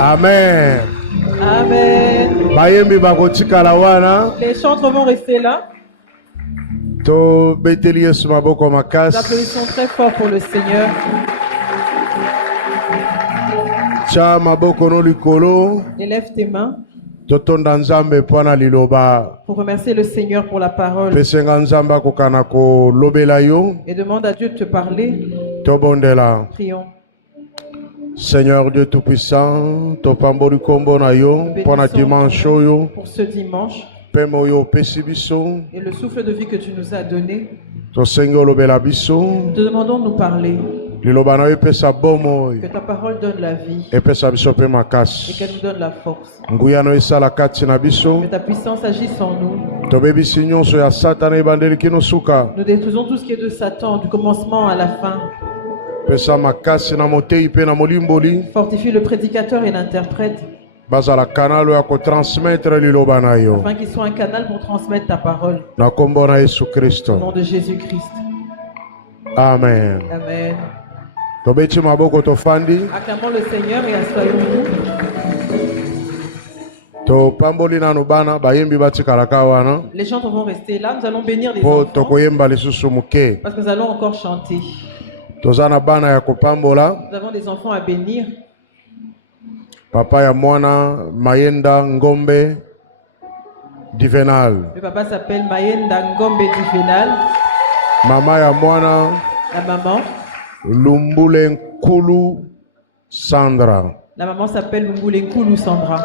Amen. Amen. Les chantres vont rester là. Nous applaudissons très fort pour le Seigneur. Élève tes mains pour remercier le Seigneur pour la parole. Et demande à Dieu de te parler. Prions. Seigneur Dieu Tout-Puissant, pour ce dimanche et le souffle de vie que tu nous as donné, te demandons de nous parler. Que ta parole donne la vie et qu'elle nous donne la force. Que ta puissance agisse en nous. Nous détruisons tout ce qui est de Satan, du commencement à la fin. Fortifie le prédicateur et l'interprète afin qu'ils soient un canal pour transmettre ta parole. Au nom de Jésus-Christ. Amen. Amen. Acclamons le Seigneur et assoyons-nous. Les chants vont rester là. Nous allons bénir les enfants parce que nous allons encore chanter. Nous avons des enfants à bénir. Papa ya mwana Mayenda Ngombe Divenal. Le papa s'appelle Mayenda Ngombe Divenal. Mama ya mwana, la maman, Lumbule Nkulu Sandra. La maman s'appelle Lumbule Nkulu Sandra.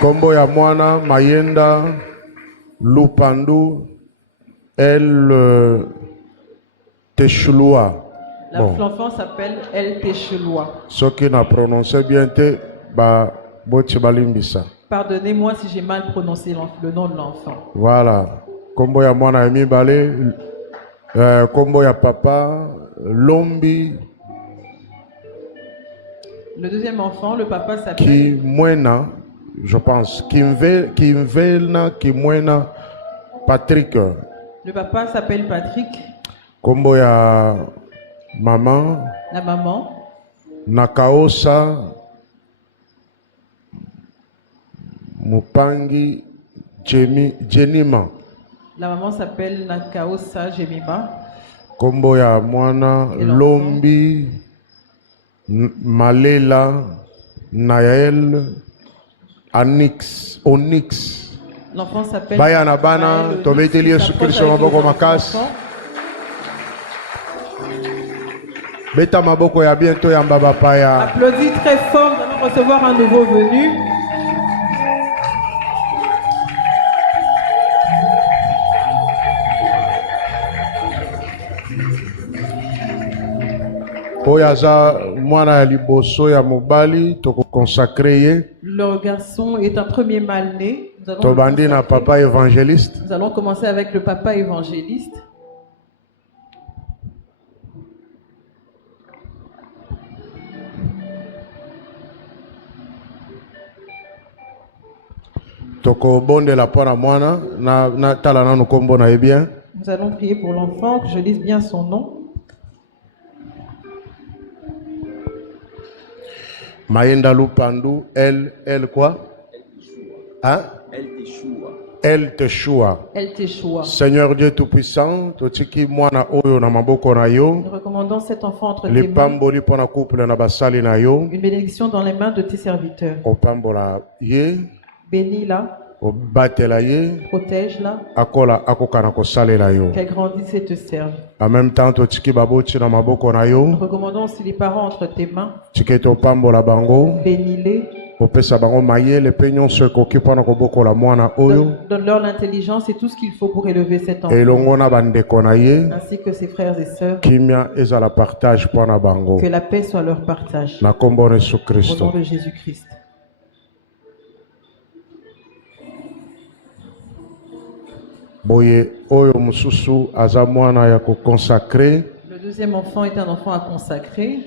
Kombo ya mwana Mayenda Lupandu El Techulua. L'enfant s'appelle El Techulua. Ce qui n'a prononcé bien pardonnez-moi si j'ai mal prononcé le nom de l'enfant. Voilà. Kombo ya mwana emi balé, kombo ya papa Lombi. Le deuxième enfant, le papa s'appelle Kimwena, je pense. Kimwena Patrick. Le papa s'appelle Patrick. Kombo ya maman. La maman. Nakaosa Mupangi Jenima. La maman s'appelle Nakaosa Jemima. Kombo ya mwana Lombi Malela Nael Onyx. L'enfant s'appelle Bayana Bana, Tobeteli Yesu Kristo maboko makasi. Beta maboko ya bientôt ya mbaba paya. Applaudis très fort, nous allons recevoir un nouveau venu. Le garçon est un premier mal-né. Papa évangéliste. Nous allons commencer avec le papa évangéliste. Nous allons prier pour l'enfant, que je lise bien son nom. Mayenda Lupandu, El quoi? Hein? El Techua. Seigneur Dieu Tout-Puissant, nous recommandons cet enfant entre tes mains. Une bénédiction dans les mains de tes serviteurs. Bénis-la. Protège-la. Qu'elle grandisse et te serve. En même temps, nous recommandons aussi les parents entre tes mains. Bénis-les. Donne-leur l'intelligence et tout ce qu'il faut pour élever cet enfant. Ainsi que ses frères et sœurs. Que la paix soit leur partage. Au nom de Jésus-Christ. Le deuxième enfant est un enfant à consacrer.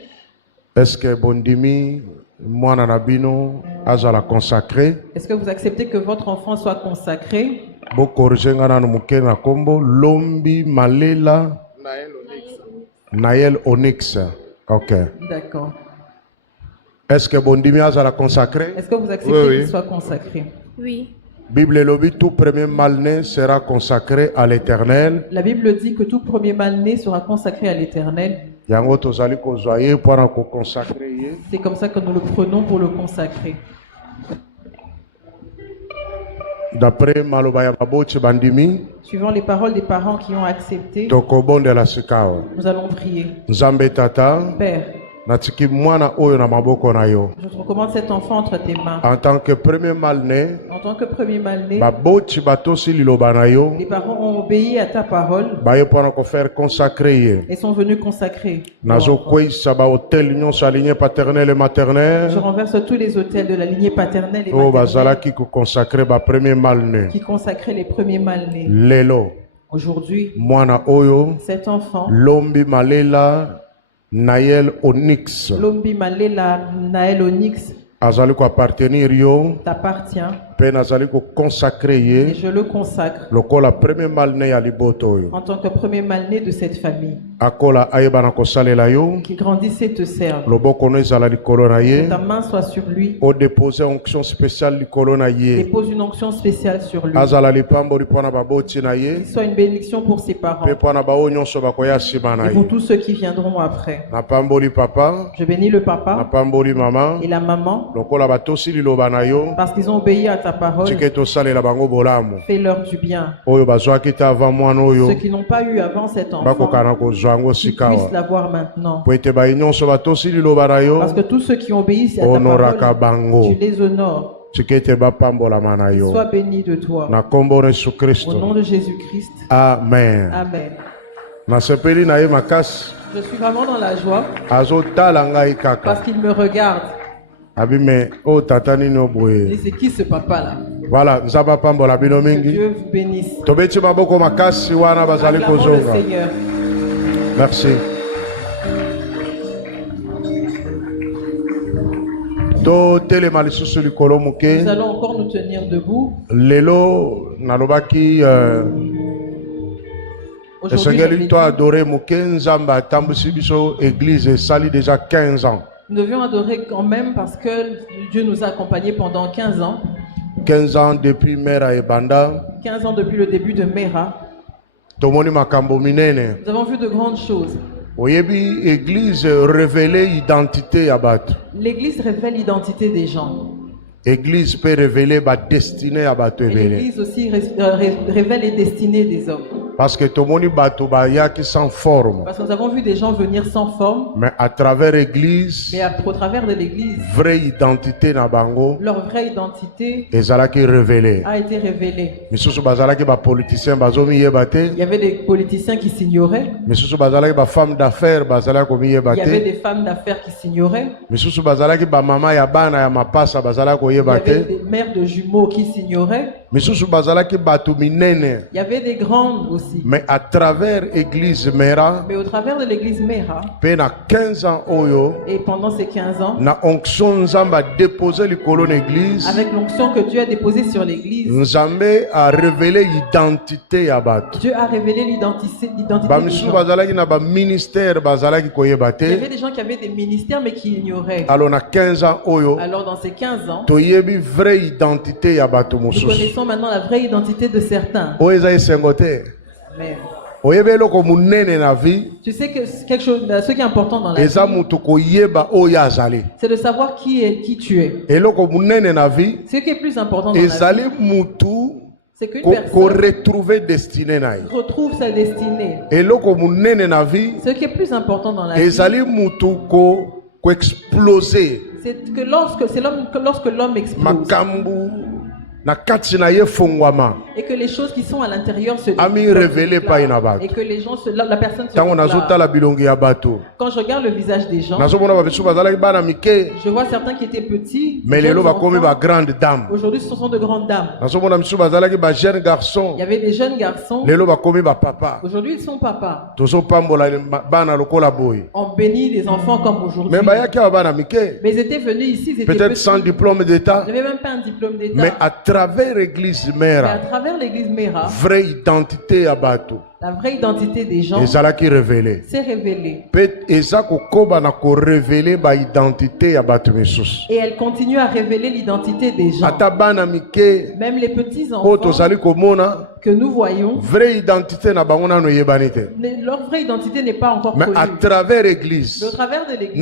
Est-ce que Bondimi Mwana Nabino azala consacré? Est-ce que vous acceptez que votre enfant soit consacré? Lombi Malela Nael Onyx. Ok. D'accord. Est-ce que bondimi azala consacré? Est-ce que vous acceptez qu'il soit consacré? Oui. Bible lobi, tout premier mal-né sera consacré à l'Éternel. La Bible dit que tout premier mal-né sera consacré à l'Éternel. Yango tozali kozwa ye mpona kokonsacre ye. C'est comme ça que nous le prenons pour le consacrer. D'après maloba ya baboti bandimi, Suivant les paroles des parents qui ont accepté, tokobondela sikawa. nous allons prier. Nzambe tata, Père, natiki mwana oyo na maboko na yo. je te recommande cet enfant entre tes mains. En tant que premier mal-né, En tant que premier mal-né, baboti batosi liloba na yo, les parents ont obéi à ta parole baye mpona kofaire consacre ye. et sont venus consacrer. Nazo kweyisa bahotel nyonso aligné paternel et maternel. Je renverse tous les autels de la lignée paternelle et Oh, maternelle bazalaki kokonsacre ba premier mal-né. qui consacraient les premiers mal-nés. Lelo, Aujourd'hui, mwana oyo, cet enfant, Lombi Malela Naël Onyx, Lombi Malela Naël Onyx, azali ko appartenir yo, t'appartient pe nazali ko consacre et ye, je le consacre lokola premier mal-né ya liboto oyo. en tant que premier mal-né de cette famille. Akola ayeba na kosalela yo, Qu'il grandisse et te serve. loboko no ezala likolo na Que ye, ta main soit sur lui. o déposer onction spéciale likolo na ye. Dépose une onction spéciale sur lui. Azala lipamboli mpona baboti na ye, Qu'il soit une bénédiction pour ses parents pe mpona bao nyonso bakoya nsima na et pour ye. tous ceux qui viendront après. Napamboli papa, Je bénis le papa napamboli mama, et la maman lokola batosi liloba na yo, parce qu'ils ont obéi à ta parole. tike tosalela bango bolamu. Fais-leur du bien. Oyo bazwaki te avant mwana oyo, Ceux qui n'ont pas eu avant cet enfant, bakoka na kozwa yango qu'ils sikawa. puissent l'avoir maintenant. Po ete bayi nyonso batosi liloba na yo, Parce que tous ceux qui obéissent à ta honoraka parole, bango. tu les honores. Tike ete bapambolama na yo. Sois béni de toi. Na kombo na Yesu Au nom Kristo. de Jésus-Christ. Amen. Amen. Nasepeli na ye makasi, Je suis vraiment dans la joie azotala ngai parce kaka. qu'il me regarde. Abi me o tata nini Et oboye. c'est qui ce papa-là? Voilà, nzaba apambola bino Que mingi. Dieu vous bénisse. Tobeti maboko makasi wana bazali Acclamons le kozonga. Seigneur. Merci. Totelema lisusu likolo moke. Nous allons encore nous tenir debout. Lelo nalobaki Aujourd'hui, esengeli j'avais to dit, adore moke nzambe atambusi biso église esali déjà 15 ans. nous devions adorer quand même parce que Dieu nous a accompagnés pendant 15 ans. 15 ans depuis mera ebanda 15 ans depuis le début de Mera. tomoni makambo minene. Nous avons vu de grandes choses. Oyebi église révéler identité ya bato. L'Église révèle l'identité des gens. Église peut révéler ba destinée ya bato Et ebele. l'Église aussi révèle les destinées des hommes. Parce que tomoni bato bayaki sans forme. Parce que nous avons vu des gens venir sans forme, Mais à travers l'église, mais au travers de l'Église, vraie identité na bango leur vraie identité ezalaki révélée. a été révélée. Misusu bazalaki ba politiciens bazomi yeba te. Il y avait des politiciens qui s'ignoraient. Misusu bazalaki ba femmes d'affaires bazalaki komi yeba Il y avait te. des femmes d'affaires qui s'ignoraient. Misusu bazalaki ba mama ya bana ya mapasa bazalaki Il y koyeba avait te. des mères de jumeaux qui s'ignoraient. Misusu bazalaki bato minene. Il y avait des grandes aussi. Mais à travers église Mera, Mais au travers de l'église Mera, pe na 15 ans oyo, et pendant ces 15 ans, na onction nzambe a déposé likolo na église, avec l'onction que Dieu a déposée sur l'église, nzambe a révélé identité ya bato. Dieu a révélé l'identité des Bamisusu gens. bazalaki na ba ministère bazalaki koyeba Il y avait te. des gens qui avaient des ministères mais qui ignoraient. Alors na 15 ans oyo, Alors dans ces 15 ans, toyebi vraie identité ya bato nous mosusu. connaissons maintenant la vraie identité de certains. Oyo eza esengo te. Amen. Oyebi eloko munene na vie, Tu sais que quelque chose, ce qui est important dans la eza vie, mutu koyeba oyo azali. c'est de savoir qui tu es. Eloko munene na vie, Ce qui est plus important dans la ezali vie, mutu c'est qu'une ko personne retrouver destinée na ye. retrouve sa destinée. Eloko munene na vie, Ce qui est plus important dans la vie, ezali mutu ko exploser c'est que lorsque l'homme explose makambu na kati na ye fongwama. et que les choses qui sont à l'intérieur se Ami déclarent, révélé par une abato. et que les gens la personne se Tango déclare. nazotala bilongi ya bato. Quand je regarde le visage des gens, Nazomona ba biso bazalaki bana mike, je vois certains qui étaient petits, mais jeunes lelo bakomi ba enfants. grande dame. Aujourd'hui ce sont de grandes dames. Nazomona biso bazalaki ba jeune garçon, Il y avait des jeunes garçons, lelo bakomi ba papa. aujourd'hui ils sont papas. Tozopambola bana lokola boy. On bénit des enfants comme aujourd'hui. Mais bayaki ba bana mike, Mais ils étaient venus ici, ils étaient peut-être petits. sans diplôme d'état, Ils n'avaient même pas un diplôme d'État. mais à travers l'église Mais à Mera, travers l'église Mera, vraie identité ya bato. La vraie identité des gens s'est révélée. Et elle continue à révéler l'identité des gens. Même les petits enfants que nous voyons, leur vraie identité n'est pas encore connue. Mais à travers l'église, au travers de l'église,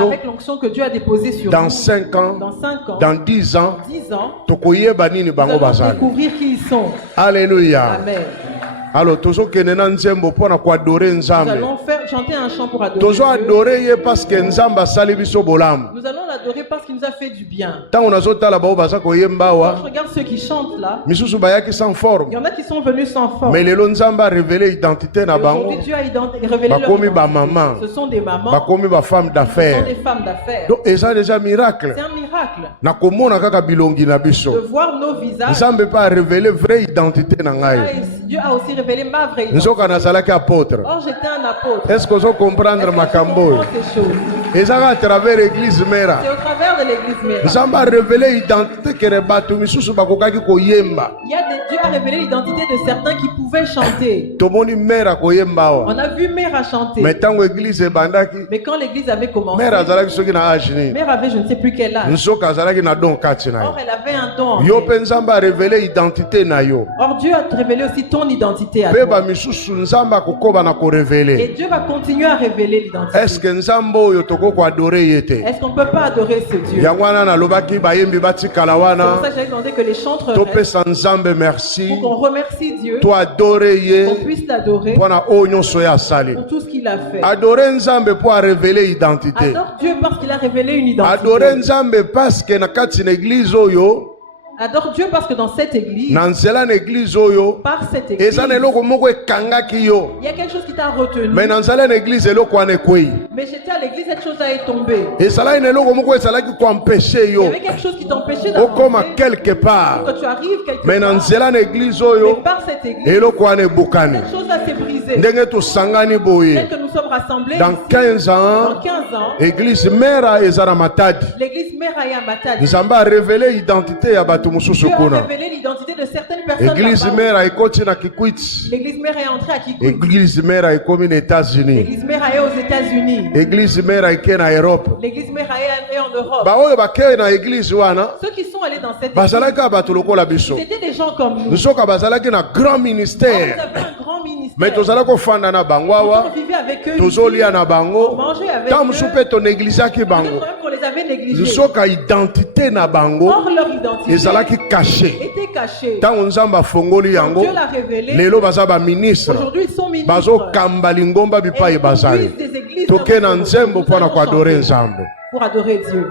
avec l'onction que Dieu a déposée sur dans nous, 5 ans, dans 10 ans, nous allons découvrir qui ils sont. Alléluia. Amen. Alors, nous allons chanter un chant pour adorer Dieu. Nous allons l'adorer parce qu'il nous a fait du bien. Quand je regarde ceux qui chantent là, il y en a qui sont venus sans forme. Mais aujourd'hui, Dieu a révélé leur identité. Ce sont des mamans, des femmes d'affaires. Donc, c'est déjà un miracle. C'est un miracle. De voir nos visages. Dieu a aussi révélé ma vraie identité. Or, j'étais un apôtre. Est-ce que vous comprenez ma cambo? C'est à travers l'église Mera. C'est au travers de l'église Mera. Dieu a révélé l'identité de certains qui pouvaient chanter. On a vu Mera chanter. Mais quand l'église avait commencé, Mera avait je ne sais plus quel âge. Or, elle avait un don. Or, Dieu a révélé aussi ton identité à toi. Et Dieu va continuer à révéler l'identité. Est-ce qu'on ne peut pas adorer ce Dieu? C'est pour ça que j'avais demandé que les chanteurs pour qu'on remercie Dieu, qu'on puisse l'adorer pour tout ce qu'il a fait. Adore Dieu parce qu'il a révélé une identité. Adore Dieu parce que dans cette église, par cette église, il y a quelque chose qui t'a retenu. Mais j'étais à l'église, cette chose est tombée. Il y avait quelque chose qui t'empêchait d'avancer, quelque part. que tu arrives quelque Mais part. Mais par cette église, cette chose va se briser. Tel que nous sommes rassemblés dans 15 ans, l'église Mera est à Matadi. L'église Mera est à Matadi. Nous avons révélé l'identité à Dieu a révélé l'identité de certaines personnes. L'église Mera est entrée à Kikwit. L'église Mera est entrée à Kikwit. L'église Mera est aux États-Unis. L'église Mera est aux États-Unis. L'église Mera est en Europe. L'église Mera est en Europe. Ceux qui sont allés dans cette église, c'était des gens comme nous. Nous avons un grand ministère. Mais nous allons vivre avec eux, manger avec eux. On les avait négligés. Or, leur identité était cachée. Dieu l'a révélé. Aujourd'hui, ils sont ministres. Des églises pour adorer Dieu.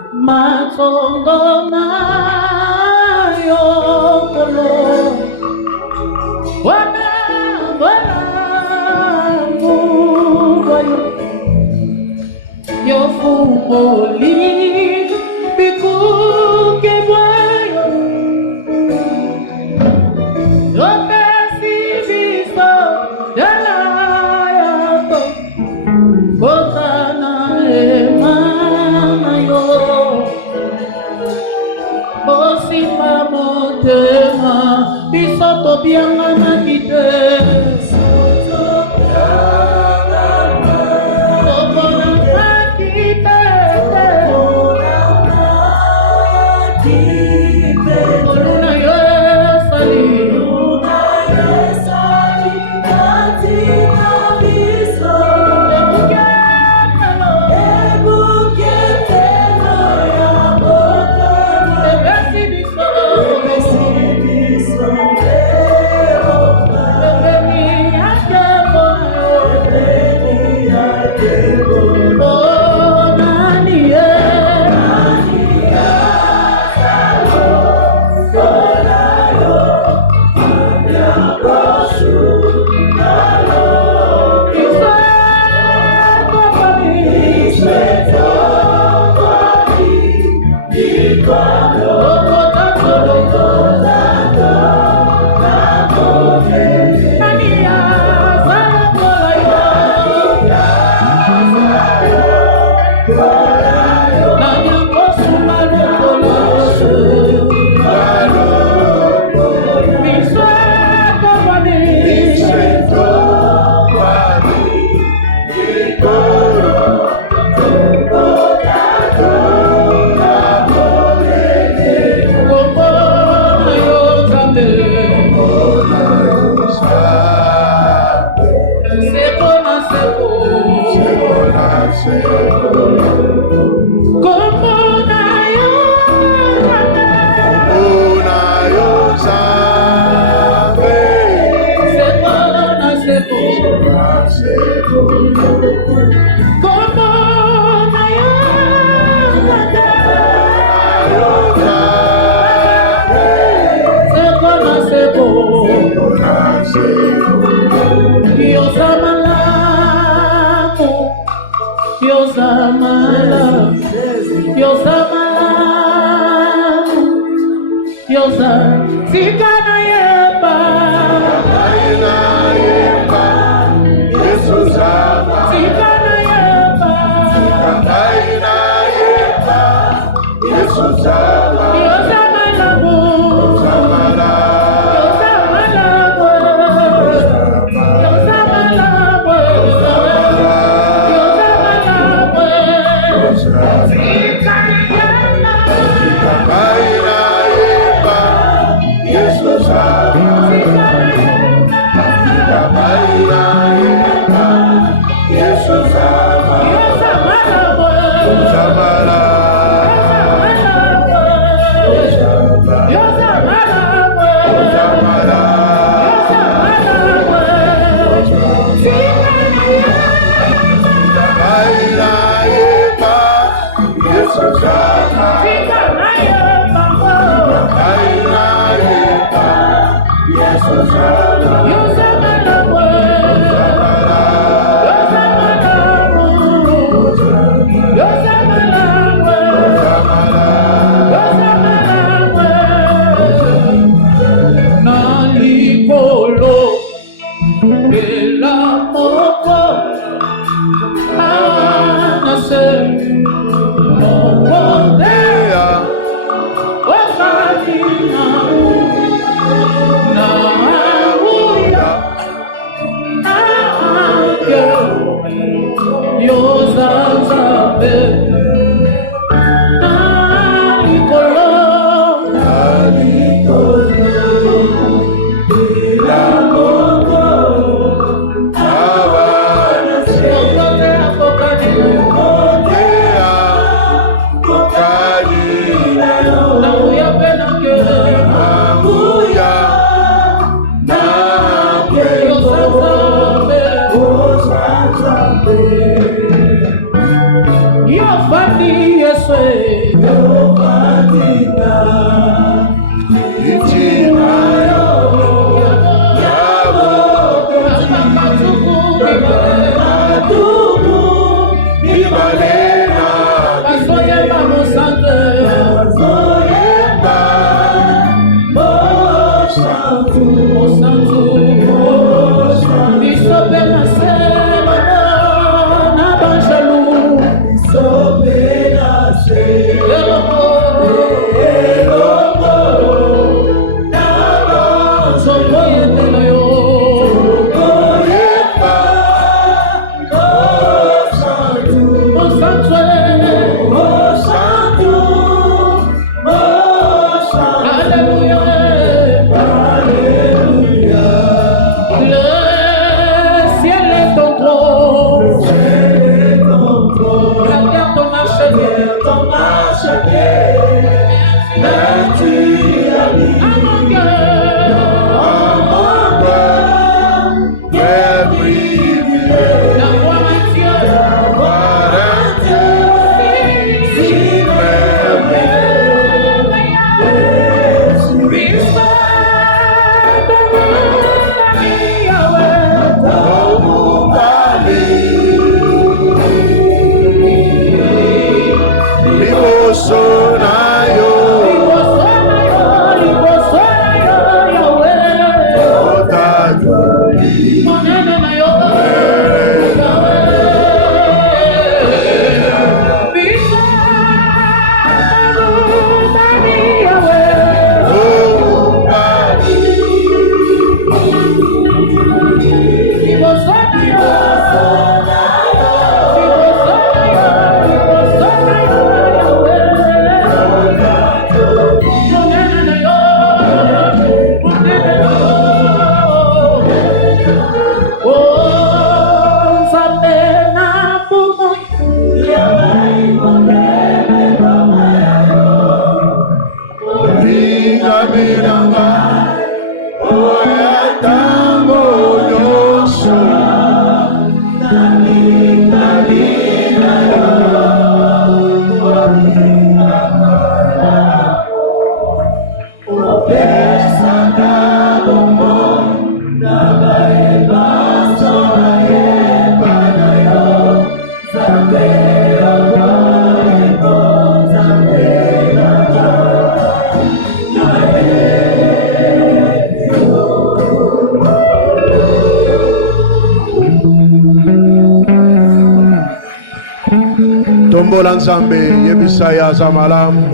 So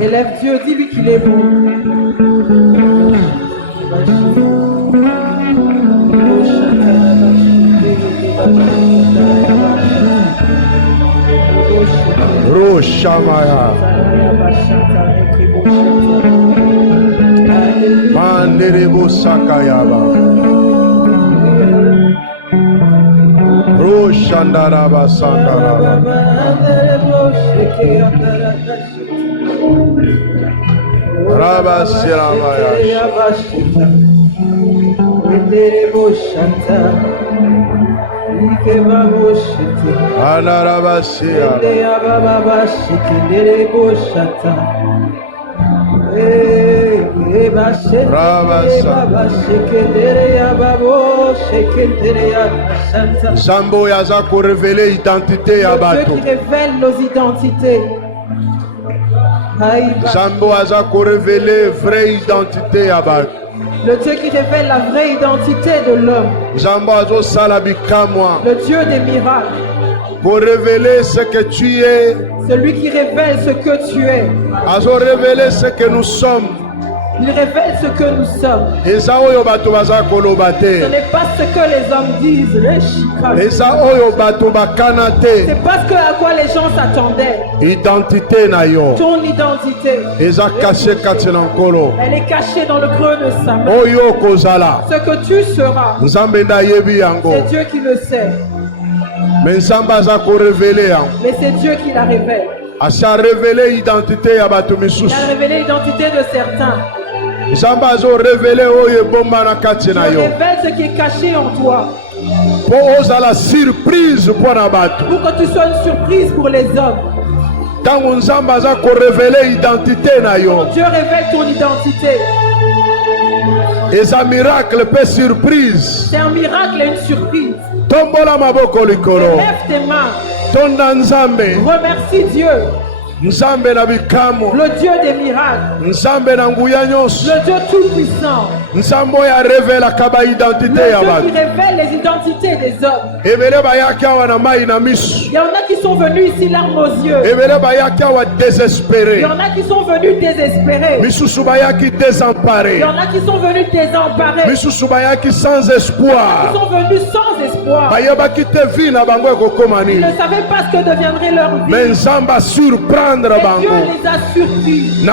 Élève Dieu, dis-lui qu'il est bon. Roshamaya Manderebo Sakayaba Roshandaraba Sandaraba Rabba Siramaya Anarabasia Sambo yaza ko révéler identité ya bato. Dieu qui révèle nos identités. Sambo yaza ko révéler vraie identité ya bato. Le Dieu qui révèle la vraie identité de l'homme. Le Dieu des miracles. Pour révéler ce que tu es. Celui qui révèle ce que tu es. Révéler ce que nous sommes. Il révèle ce que nous sommes. Ce n'est pas ce que les hommes disent. C'est pas ce à quoi les gens s'attendaient. Identité na yo. Ton identité. Elle est cachée dans le creux de sa main. Ce que tu seras. C'est Dieu qui le sait. Mais c'est Dieu qui la révèle. Il a révélé l'identité de certains. Il révèle ce qui est caché en toi. Pour que tu sois une surprise pour les hommes. Dieu révèle ton identité. C'est un miracle et surprise. C'est un miracle et une surprise. Lève tes mains. Remercie Dieu. Le Dieu des miracles. Le Dieu tout-puissant. Le Dieu qui révèle les identités des hommes. Il y en a qui sont venus ici larmes aux yeux. Il y en a qui sont venus désespérés. Il y en a qui sont venus désemparés. Sans espoir. Ils sont venus sans espoir. Ils ne savaient pas ce que deviendrait leur vie. Mais Dieu les a surpris. En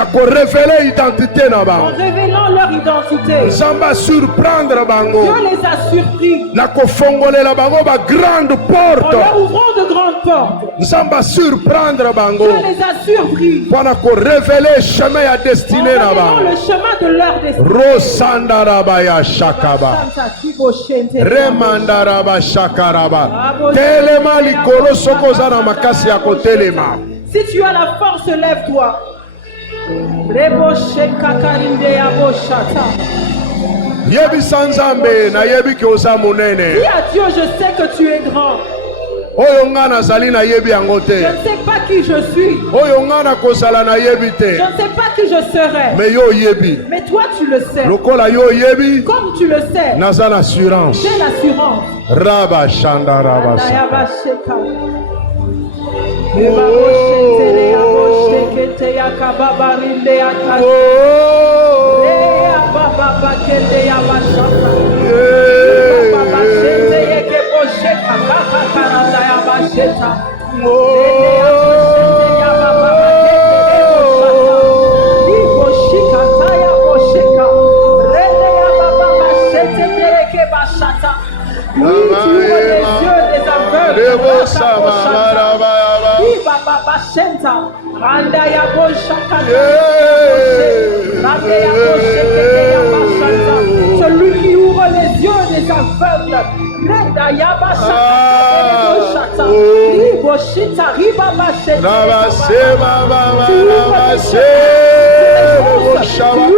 révélant leur identité. Dieu les a surpris. En leur ouvrant de grandes portes. Dieu les a surpris. En révéler le chemin à destinée. Le chemin de leur destinée. Rosandarabaya Shakaba. Remandaraba Shakaraba. Telema likolo sokozana makasi ya kotelema. Si tu as la force, lève-toi. Yebi sanzambe na yebi ke oza munene. Dis à Dieu, je sais que tu es grand. Je ne sais pas qui je suis. Je ne sais pas qui je serai. Mais toi tu le sais. Comme tu le sais. J'ai l'assurance. Rabba Shanda Rabba celui qui ouvre les yeux des aveugles. Tu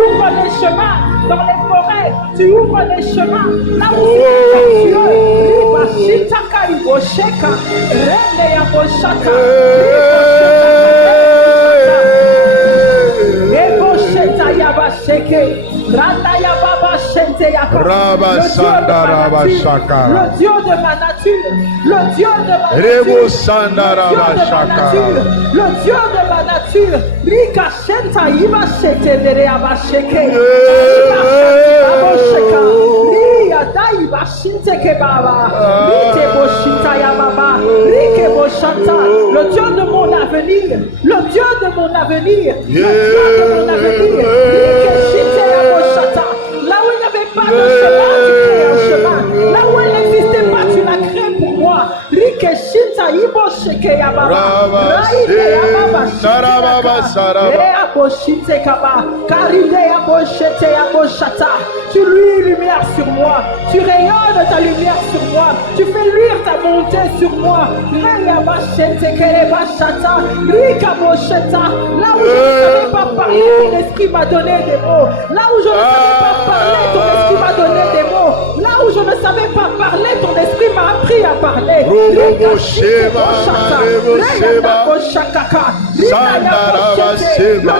ouvres les chemins dans les forêts. Tu ouvres les chemins là où c'est Dieu. Le Dieu de ma nature, le Dieu de ma nature, le Dieu de ma nature, Rika Shenta Iba Shete Vereaba Sheke, Ria Daiba Shinte Kebaba, Rite Boshinta Yababa, Rike Boshanta, le Dieu de mon avenir, le Dieu de mon avenir, le Dieu de mon avenir, Rike Shinte Yaboshata, là où il n'y avait pas de chemin, tu crées un chemin, là où il n'existait pas, tu l'as créé pour moi, Rike Shinta Ibo Sheke Yababa, Raide Yababa Shinte Kaba, Karide Yaboshete Yaboshata, tu luis lumière sur moi, tu rayonnes ta lumière sur moi, tu fais luire ta bonté sur moi, Rayabashete Kerebashata, Rikabosheta, là où je ne savais pas parler, ton esprit m'a donné des mots, là où je ne savais pas parler, ton esprit m'a donné des mots, là où je ne savais pas parler, ton esprit m'a appris à parler. Le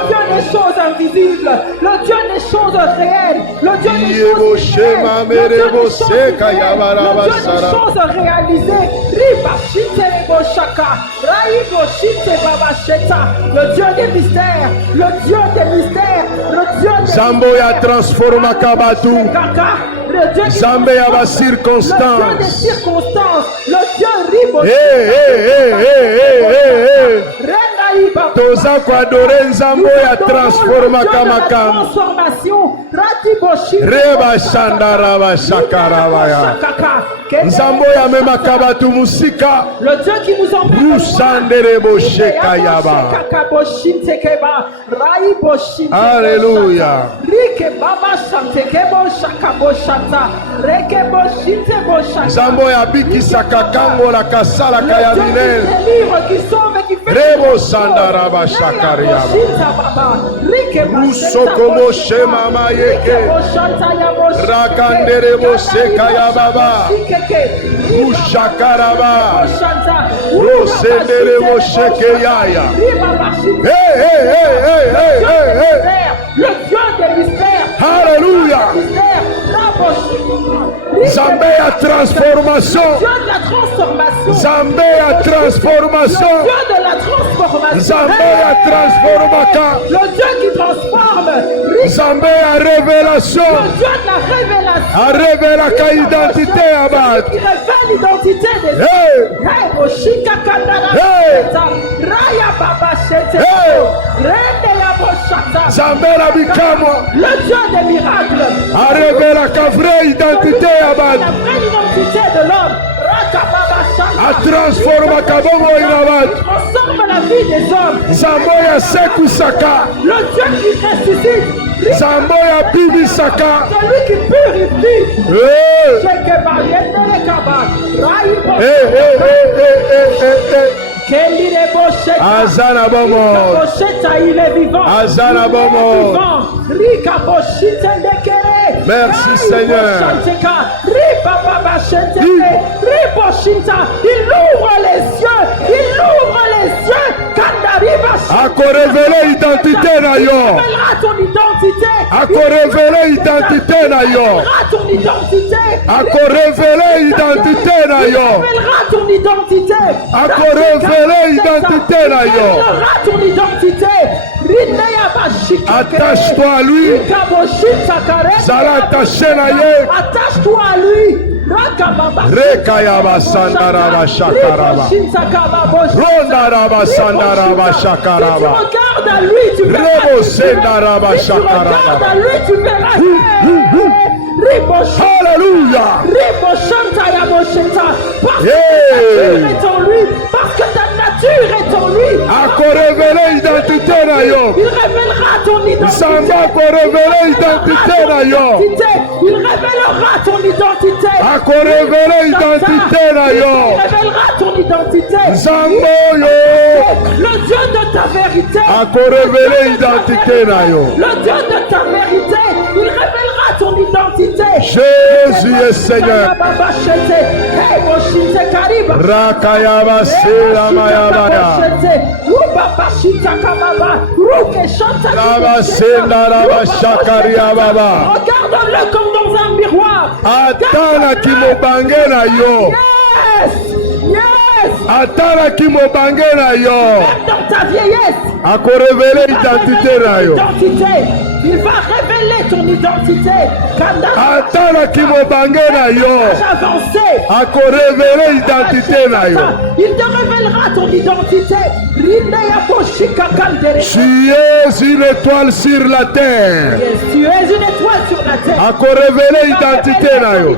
Dieu des choses invisibles, le Dieu des choses réelles, le Dieu des choses réelles, le Dieu des choses réalisées. Le Dieu des mystères, le Dieu des mystères, le Dieu des Zamboya transforma Kabatu. Zambé à circonstance. Le Dieu des circonstances, le Dieu ribo. Toza kwa adore nzambo ya transforma kamakam. Reba shandara ba shakara ba ya. Nzambo ya mema kabatu musika. Le Dieu qui nous empêche. Rusandere bo sheka yaba. Alléluia. Nzambo ya bikisa kakango la kasala kaya minene. Rebo sandara ba shakari yaba. Rusokomo shema mayeke. Rakandere bo sheka yaba. Rushakaraba. Rosendere bo sheke yaya. Le Dieu des mystères. Alléluia. Zambé à transformation. Zambé à transformation. Zambé à transformation. Le Dieu qui transforme. Zambé à révélation. Le Dieu de la révélation. À révéler la identité abad. Qui révèle l'identité des hommes. Zambé la bikamo. Le Dieu des miracles. À révéler la vraie identité abad. La vraie identité de l'homme. A transforma kabongo inabad. Transforme la vie des hommes. Zamboya seku saka. Le Dieu qui ressuscite. Zamboya bibi saka. Celui qui purifie. Azana bomo. Il est vivant. Azana bomo. Merci Seigneur. Il ouvre les yeux. Il ouvre les yeux. A révéler l'identité na yo. Ton identité. A révéler l'identité na yo. Ton identité. A révéler l'identité na yo. Ton identité. A révéler l'identité na yo. Ton identité. Attache-toi à lui. Zala attaché na ye. Attache-toi à lui. Rekayaba sandaraba shakaraba. Rondaraba sandaraba shakaraba. Regarde à lui, tu verras. Rebo sendaraba shakaraba. Regarde à lui, tu verras. Alléluia. Parce que ta nature est en lui. A révéler l'identité na yo. Il révélera ton identité. Samba ko révéler l'identité na yo. Il révélera ton identité. A révéler l'identité na yo. Il révélera ton identité. Zambo yo. Le Dieu de ta vérité. A révéler l'identité na yo. Le Dieu de ta vérité. Il révélera ton identité. Jésus est Seigneur. Rakayaba Selamayabaya. Regarde-le comme dans un miroir. Atana kimobange na yo. Yes. Atana kimobange na yo. Même dans ta vieillesse. Ako révéler identité na yo. Il va révéler ton identité. Atana kimobange na yo. Ako révéler identité na yo. Il te révélera ton identité. Tu es une étoile sur la terre. Yes, tu es une étoile sur la terre. Ako révéler identité na yo.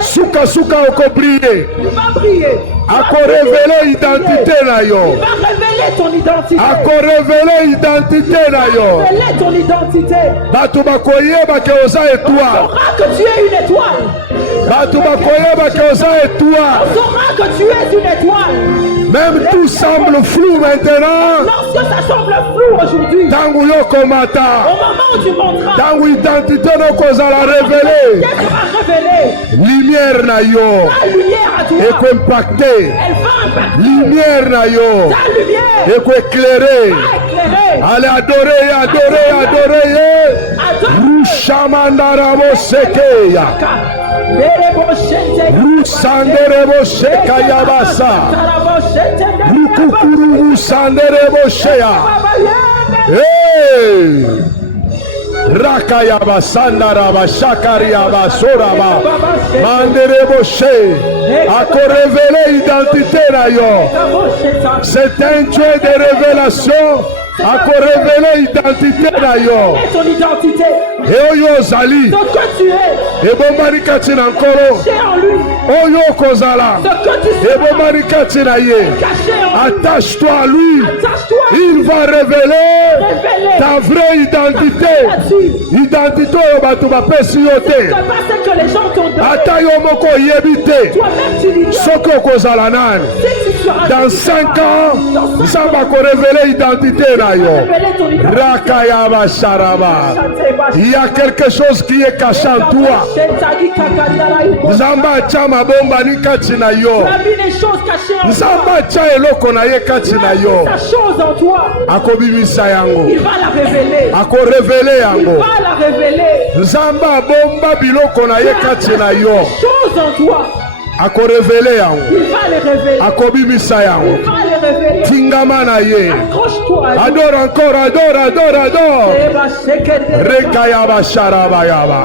Suka suka oko briller. Il va briller. Ako révéler identité na yo. Il va révéler ton identité. Ako révéler identité na yo. Révéler ton identité. Batu bakoyeba ke oza On étoile. saura que tu es une étoile. Batu bakoyeba ke oza étoile. On saura que tu es une étoile. Même tout semble flou maintenant. Lorsque ça semble flou aujourd'hui, Tangu yo komata. au moment où tu monteras, Tangu identité no kozala révélée. Dieu sera révélé. Lumière na yo. Ta lumière à toi, Eko impacté. elle va impacter. Lumière na yo. Ta lumière Eko éclairé. va éclairer. Allez adorer, adorer, adorer. Adore. Rushamandara bosekeya. Rusandere bosheka yabasa. Rukukuru rusandere bosheya. Hey! Rakaya basanda raba shakari abasora ba mandere boshe ako révéler identité na yo. C'est un Dieu de révélation. Ako révéler identité na yo. Ton identité, Oyo zali ce que tu es, ebombani kati na nkolo caché en lui. oyo kozala Ce que tu seras, ebombani kati na ye. caché en lui. Attache-toi à lui. Attache-toi. Il va révéler Révéler. ta vraie identité. Là-dessus. Identité oyo bato bapesi yo te. C'est pas ce que les gens t'ont donné. Ata yo moko oyebi te Toi-même, tu lui donnes. soki okozala nani. Si tu seras Dans 5 ans nzambe akorévele identité na yo. révéler ton identité. Rakayaba sharaba. Il y a quelque chose qui est caché en toi. Nzambe atia mabombani kati na yo. Tu as mis les choses cachées en Nzambe toi. atia eloko na ye kati na yo. Ta chose en toi, Akobimisa yango. il va la révéler. Akorévele Il yango. va la révéler. Nzambe abomba biloko na ye kati na yo. Chose en toi, Akorévele yango. il va les révéler. Akobimisa yango. Il va les révéler. Tingama na ye. Accroche-toi à lui. Adore encore, adore, adore, adore. Rekayaba sharaba yaba.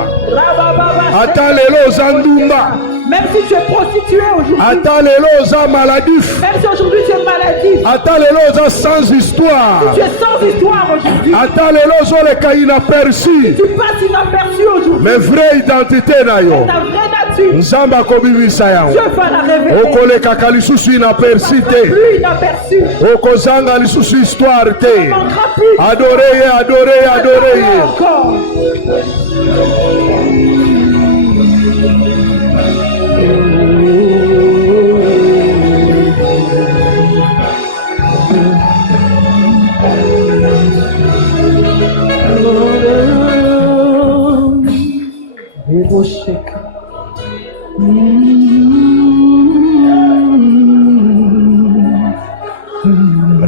Ata lelo zandumba. Même si tu es prostitué aujourd'hui, Ata lelo za maladif. même si aujourd'hui tu es maladif, Ata lelo za sans histoire. tu es sans histoire aujourd'hui, Ata lelo zoleka inaperçu. tu passes inaperçu aujourd'hui, Mais vraie identité na yo. ta vraie nature, Nzambe akobimisa yango. Dieu va la révéler. Okolekaka lisusu inaperçu te. Plus inaperçu, Okozanga lisusu histoire ne te. manquera plus. Adore ye, adore ye, adore ye. Encore.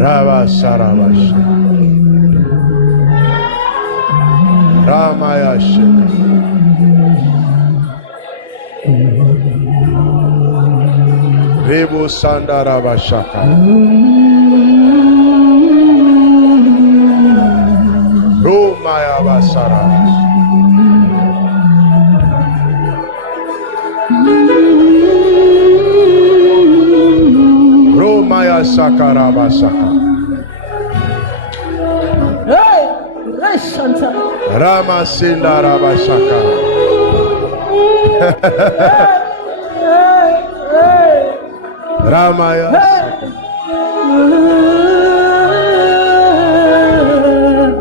Rava Sarabash Ramayash Rebo Sandarabashaka Romaya Basarabash Romaya Sakarabasaka Hey, Reshanta. Rama Sindarabashaka Ramaya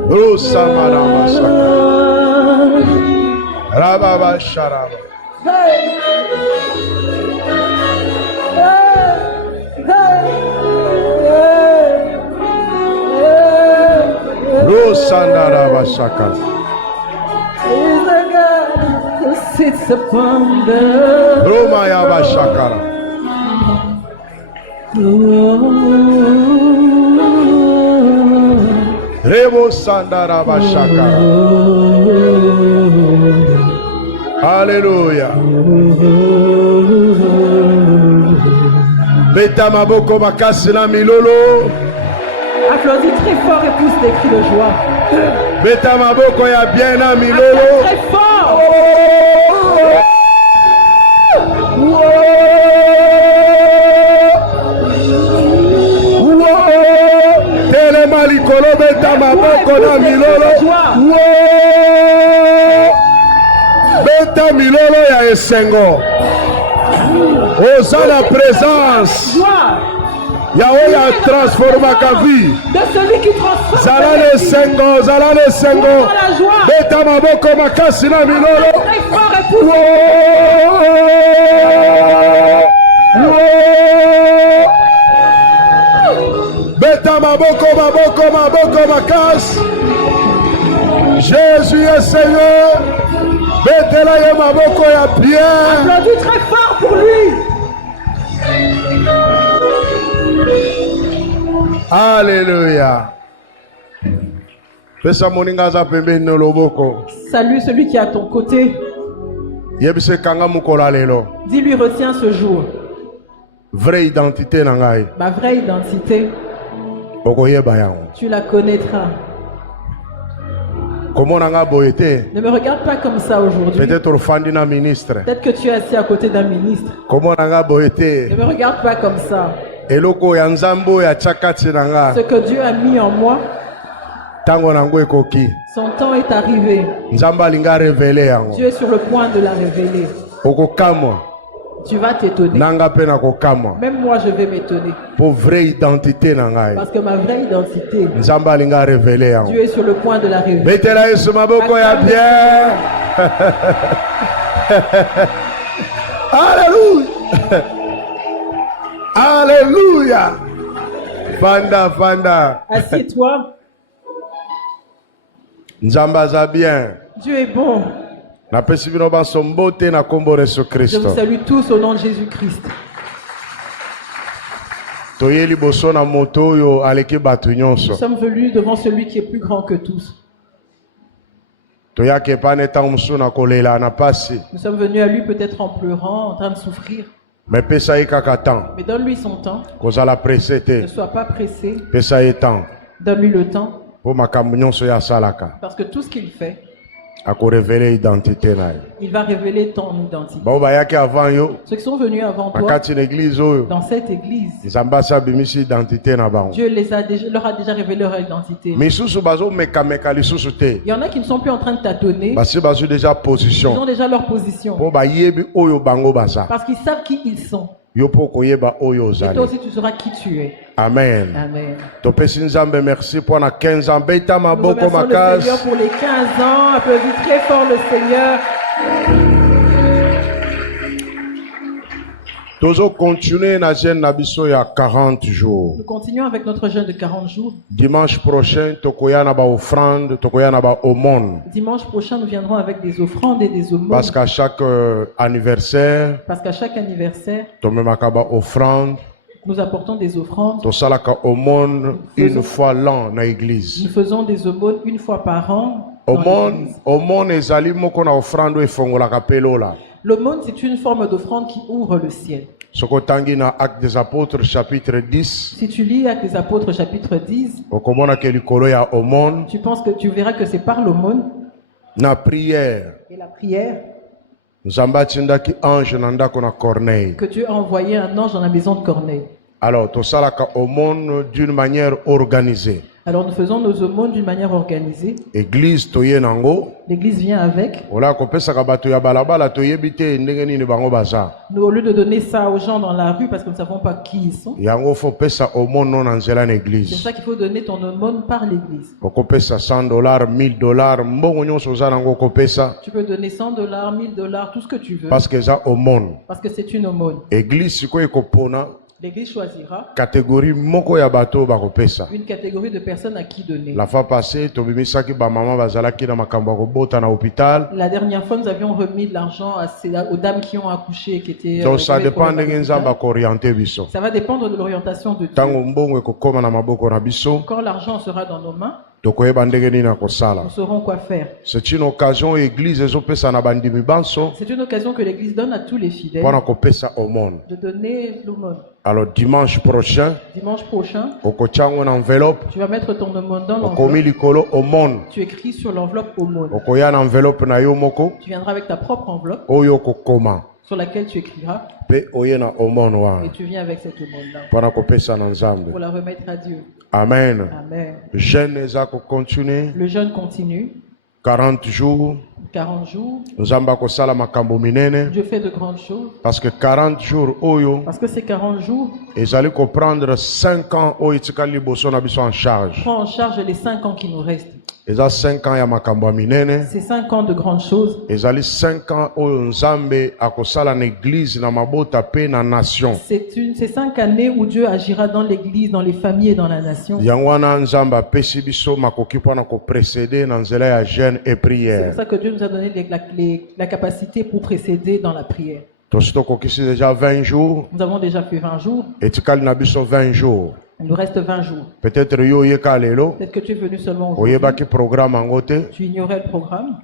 Rusamarabashaka Rababa Sharaba Sandara Bashaka. Is the God who sits upon the Roma ya Bashakara. Rebo Sandara Bashaka. Alléluia. Beta maboko makasi na milolo. Applaudis très fort et pousse des cris de joie. Beta maboko ya bien na milolo. Très fort. Telema likolo beta maboko na milolo. Beta milolo ya esengo. Osa la présence. Yahweh ya transforma ka vie. De celui qui transforme. Zalale sengo, zalale sengo. Beta maboko makasi na milolo. Très fort et pousse. Beta maboko maboko maboko makasi. Jésus est Seigneur. Betela ye maboko ya bien. Applaudis très fort pour lui. Alléluia. Pesa moninga za pembeni no loboko. Salue celui qui est à ton côté. Yebise kanga mukola lelo. Dis-lui retiens ce jour. Vraie identité na ngai. Ma vraie identité. Okoyeba yango. Tu la connaîtras. Comment nanga boyete? Ne me regarde pas comme ça aujourd'hui. Peut-être ofandi na ministre. Peut-être que tu es assis à côté d'un ministre. Comment nanga boyete? Ne me regarde pas comme ça. Eloko ya nzambo ya chakati nanga. Ce que Dieu a mis en moi. Tango nango ekoki. Son temps est arrivé. Nzamba linga révéler yango. Dieu est sur le point de la révéler. Okokamwa. Tu vas t'étonner. Nanga pe na kokamwa. Même moi je vais m'étonner. Pour vraie identité nangai. Parce que ma vraie identité. Nzamba linga révéler yango. Dieu est sur le point de la révéler. Betela Yesu maboko ya bien. Alléluia. Alléluia. Fanda, fanda. Assieds-toi. Nzamba za bien. Dieu est bon. Na pesi bino ba sombote na kombo Yesu Je Kristo. vous salue tous au nom de Jésus-Christ. Toyeli boso na moto yo aleki batu nyonso. Nous sommes venus devant celui qui est plus grand que tous. Toyake pane ta musu na kolela na pasi. Nous sommes venus à lui peut-être en pleurant, en train de souffrir. Mais pesa ye kaka temps. Mais donne-lui son temps. Kozala pressé te. Ne sois pas pressé. Pesa ye temps. Donne-lui le temps. Po makambo nyonso ya salaka. Parce que tout ce qu'il fait, Ako révéler identité na ye. il va révéler ton identité. Ba bayaki avant yo. Ceux qui sont venus avant toi, Makati na église oyo. dans cette église, Nzamba sa bimisi identité na bango. Dieu leur a déjà révélé leur identité. Misusu bazo meka lisusu te. Il y en a qui ne sont plus en train de tâtonner. Basi bazo déjà Ils position. ont déjà leur position. Po ba yebi oyo bango baza. Parce qu'ils savent qui ils sont. Yo po koyeba oyo Et toi ozali. aussi, tu sauras qui tu es. Amen. Amen. Topesi Nzambe merci pour na 15 ans. Beta Nous maboko remercions le makasi. Seigneur pour les 15 ans. Applaudis très fort le Seigneur. Tozo continuer na jeune na biso ya 40 jours. Nous continuons avec notre jeûne de 40 jours. Dimanche prochain tokoya na ba offrande, tokoya na ba aumône. Dimanche prochain, nous viendrons avec des offrandes et des aumônes. Parce qu'à chaque anniversaire, Parce qu'à chaque anniversaire, tomemaka ba offrande, nous apportons des offrandes. tosalaka aumône une fois l'an na église. Nous faisons des aumônes une fois par an. dans l'église. Aumône ezali moko na offrande efongolaka pelola. L'aumône, c'est une forme d'offrande qui ouvre le ciel. Sokotangi na Actes des Apôtres chapitre 10, Si tu lis Actes des Apôtres chapitre 10, okomona ke likolo ya aumône tu verras que c'est par l'aumône na prière. et la prière Nzambe atindaki ange na ndako na Corneille. que Dieu a envoyé un ange dans la maison de Corneille. Alors tosalaka aumône d'une manière organisée. Alors nous faisons nos aumônes d'une manière organisée. Église toye nango, L'église vient avec. ola kopesaka bato ya balabala toyebi te ndenge nini bango baza. Nous, au lieu de donner ça aux gens dans la rue parce que nous ne savons pas qui ils sont, Yango fo pesa aumône non na nzela na c'est église. ça qu'il faut donner ton aumône par l'église. Okopesa $100, $1000, mbongo nyonso oza nango kopesa Tu peux donner $100, $1000, tout ce que tu veux. parce que za aumône. Parce que c'est une aumône. Église sikoyo ekopona L'Église choisira catégorie moko ya bato bakopesa. une catégorie de personnes à qui donner. La fois passée, tobimisaki ba maman bazalaki na makambo ya kobota na hôpital. La dernière fois, nous avions remis de l'argent aux dames qui ont accouché, qui étaient. Donc ça dépend de nzamba orienter biso. Ça va dépendre de l'orientation de Dieu. Tango mbongo ekokoma na maboko na biso. Quand l'argent sera dans nos mains, nous saurons quoi faire. C'est une occasion C'est une occasion que l'Église donne à tous les fidèles de donner l'aumône. Alors dimanche prochain, tu vas mettre ton aumône dans l'enveloppe. Tu écris sur l'enveloppe aumône. Tu viendras avec ta propre enveloppe sur laquelle tu écriras. Et tu viens avec cette aumône-là pour la remettre à Dieu. Amen. Amen. Le jeûne continue. 40 jours. 40 jours. Dieu fait de grandes choses. Parce que 40 jours, parce que ces 40 jours, ils allaient prendre 5 ans en charge. Prends en charge les 5 ans qui nous restent. Ils ont 5 ans c'est 5 ans de grandes choses. Ils allaient 5 ans où Nzambe akosala na église na mabota pe na nation. C'est 5 années où Dieu agira dans l'église, dans les familles et dans la nation. Yangwana Nzamba pesi biso makoki pona ko précéder na nzela ya jeûne et prière. C'est pour ça que Dieu nous a donné la capacité pour précéder dans la prière. Déjà 20 jours. Nous avons déjà fait 20 jours. Et tu calmes 20 jours. Il nous reste 20 jours. Peut-être que tu es venu seulement aujourd'hui. Tu ignorais le programme.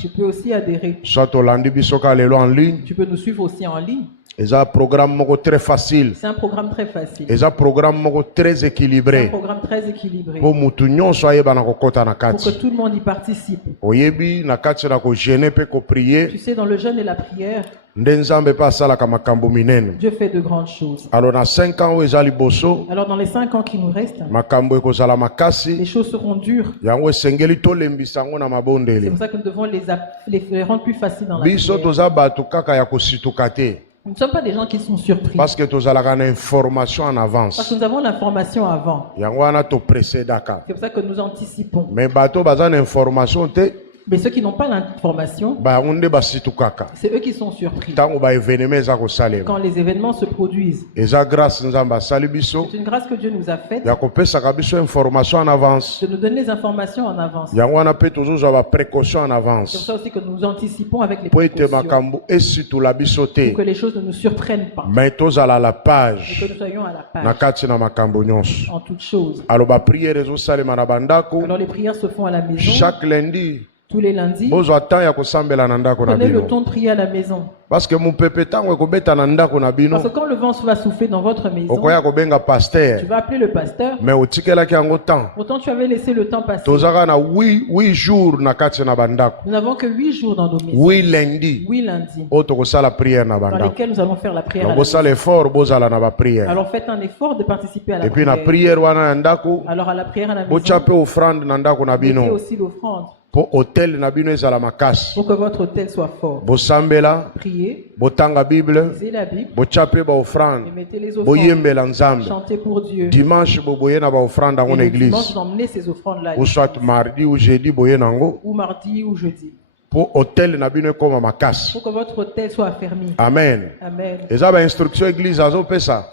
Tu peux aussi adhérer. Tu peux nous suivre aussi en ligne. C'est un programme très facile. C'est un programme très facile. C'est un programme très équilibré. C'est un programme très équilibré. Pour que tout le monde y participe. Tu sais, dans le jeûne et la prière, Dieu fait de grandes choses. Alors dans les 5 ans qui nous restent, les choses seront dures. C'est pour ça que nous devons les rendre plus faciles dans la prière. Nous ne sommes pas des gens qui sont surpris. Parce que nous avons l'information en avance. Parce que nous avons l'information avant. C'est pour ça que nous anticipons. Mais information mais ceux qui n'ont pas l'information, c'est eux qui sont surpris. Quand les événements se produisent, c'est une grâce que Dieu nous a faite de nous donner les informations en avance. C'est pour ça aussi que nous anticipons avec les précautions pour que les choses ne nous surprennent pas. Et que nous soyons à la page en toutes choses. Alors les prières se font à la maison. Chaque lundi. Tous les lundis, prenez le temps de prier à la maison. Parce que quand le vent va souffler dans votre maison, tu vas appeler le pasteur. Pourtant tu avais laissé le temps passer. Nous n'avons que 8 jours dans nos maisons. 8 lundis dans lesquels nous allons faire la prière à la maison. Alors faites un effort de participer à la prière. Alors à la prière à la maison, mettez aussi l'offrande. Pour que votre hôtel soit fort. Priez. Lisez la Bible. Et mettez les offrandes. Chantez pour Dieu. Dimanche, dimanche, emmenez ces offrandes-là. Ou soit mardi ou jeudi. Ou mardi ou jeudi. Pour que votre hôtel soit affermi. Amen. Amen. Ce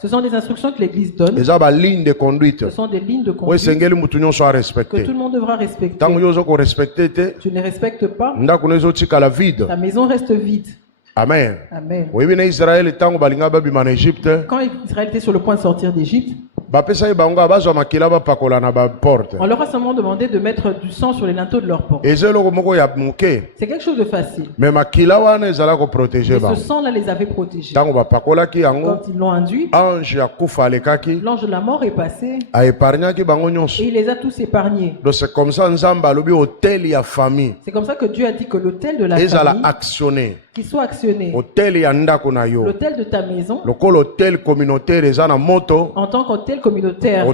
sont des instructions que l'Église donne. Ce sont des lignes de conduite. Que tout le monde devra respecter. Tu ne respectes pas, ta maison reste vide. Amen. Amen. Quand Israël était sur le point de sortir d'Égypte, on leur a seulement demandé de mettre du sang sur les linteaux de leur porte. C'est quelque chose de facile. Mais ce sang-là les avait protégés. Quand ils l'ont induit, l'ange de la mort est passé et il les a tous épargnés. C'est comme ça que Dieu a dit que l'autel de la famille qui soit actionné. L'autel de ta maison, en tant qu'hôtel communautaire, et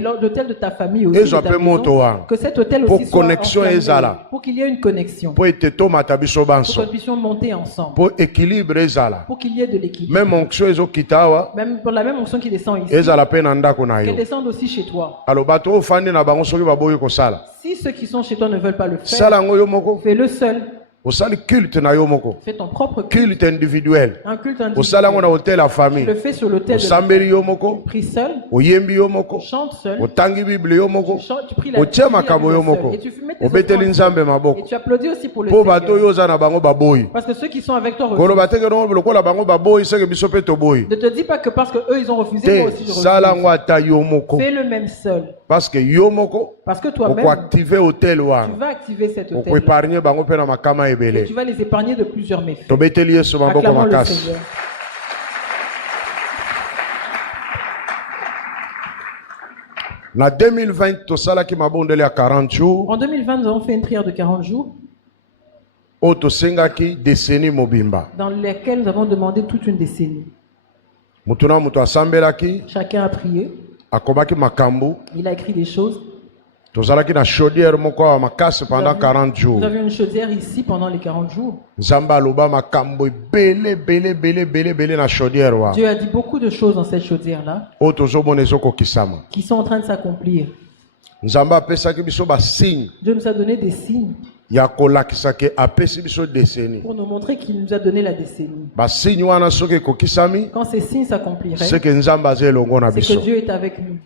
l'hôtel de ta famille aussi, que cet hôtel aussi soit enflammé, pour qu'il y ait une connexion, pour que nous puissions monter ensemble, pour qu'il y ait de l'équilibre. Même pour la même onction qui descend ici, qu'elle descende aussi chez toi. Si ceux qui sont chez toi ne veulent pas le faire, fais-le seul. Fais ton propre culte. Culte individuel. Un culte Osala individuel. ngona hôtel la Tu famille. le fais sur l'autel de la Osambeli yo moko. Tu pries seul. Oyembi yo moko. Tu chantes seul. Otangi Bible yo moko. Tu pries la Otia Bible makabo yo seul. moko. Et tu mets tes Obeteli offrandes. nzambe Et maboko. tu applaudis aussi pour le Po bato Seigneur. yo za na bango baboyi. Parce que ceux qui sont avec toi Kolo refusent. bateke no lokola bango baboyi seke biso pe toboyi. Ne te dis pas que parce que eux ils ont refusé, moi Te aussi je sala refuse. ngwata yo moko. Fais le même seul. Parce que yo moko Parce que oko toi-même, activer hôtel tu wana. vas activer cet Oko hôtel. épargner bango pe na makama Et ebele. tu vas les épargner de plusieurs méfaits. Tobeteli Yesu maboko Acclamons le makasi. Seigneur. Na 2020 tosalaki mabondeli ya 40 jours. En 2020, nous avons fait une prière de 40 jours Oyo tosengaki décennie mobimba. dans lesquelles nous avons demandé toute une décennie. Mutu na mutu asambelaki Chacun a prié, akomaki makambo. il a écrit des choses. Tozalaki na chaudière moko ya makasi pendant 40 Nous jours. avions une chaudière ici pendant les 40 jours. Nzambe aloba makambo ebele na chaudière wa. Dieu a dit beaucoup de choses dans cette chaudière-là Oyo tozomona ezokokisama. qui sont en train de s'accomplir. Nzambe apesaki biso basigne Dieu nous a donné des signes ya kolakisa ke apesi biso décennie. pour nous montrer qu'il nous a donné la décennie. Basigne wana soki ekokisami, Quand ces signes s'accompliraient, c'est que Nzambe aza elongo na c'est que biso. Dieu est avec nous.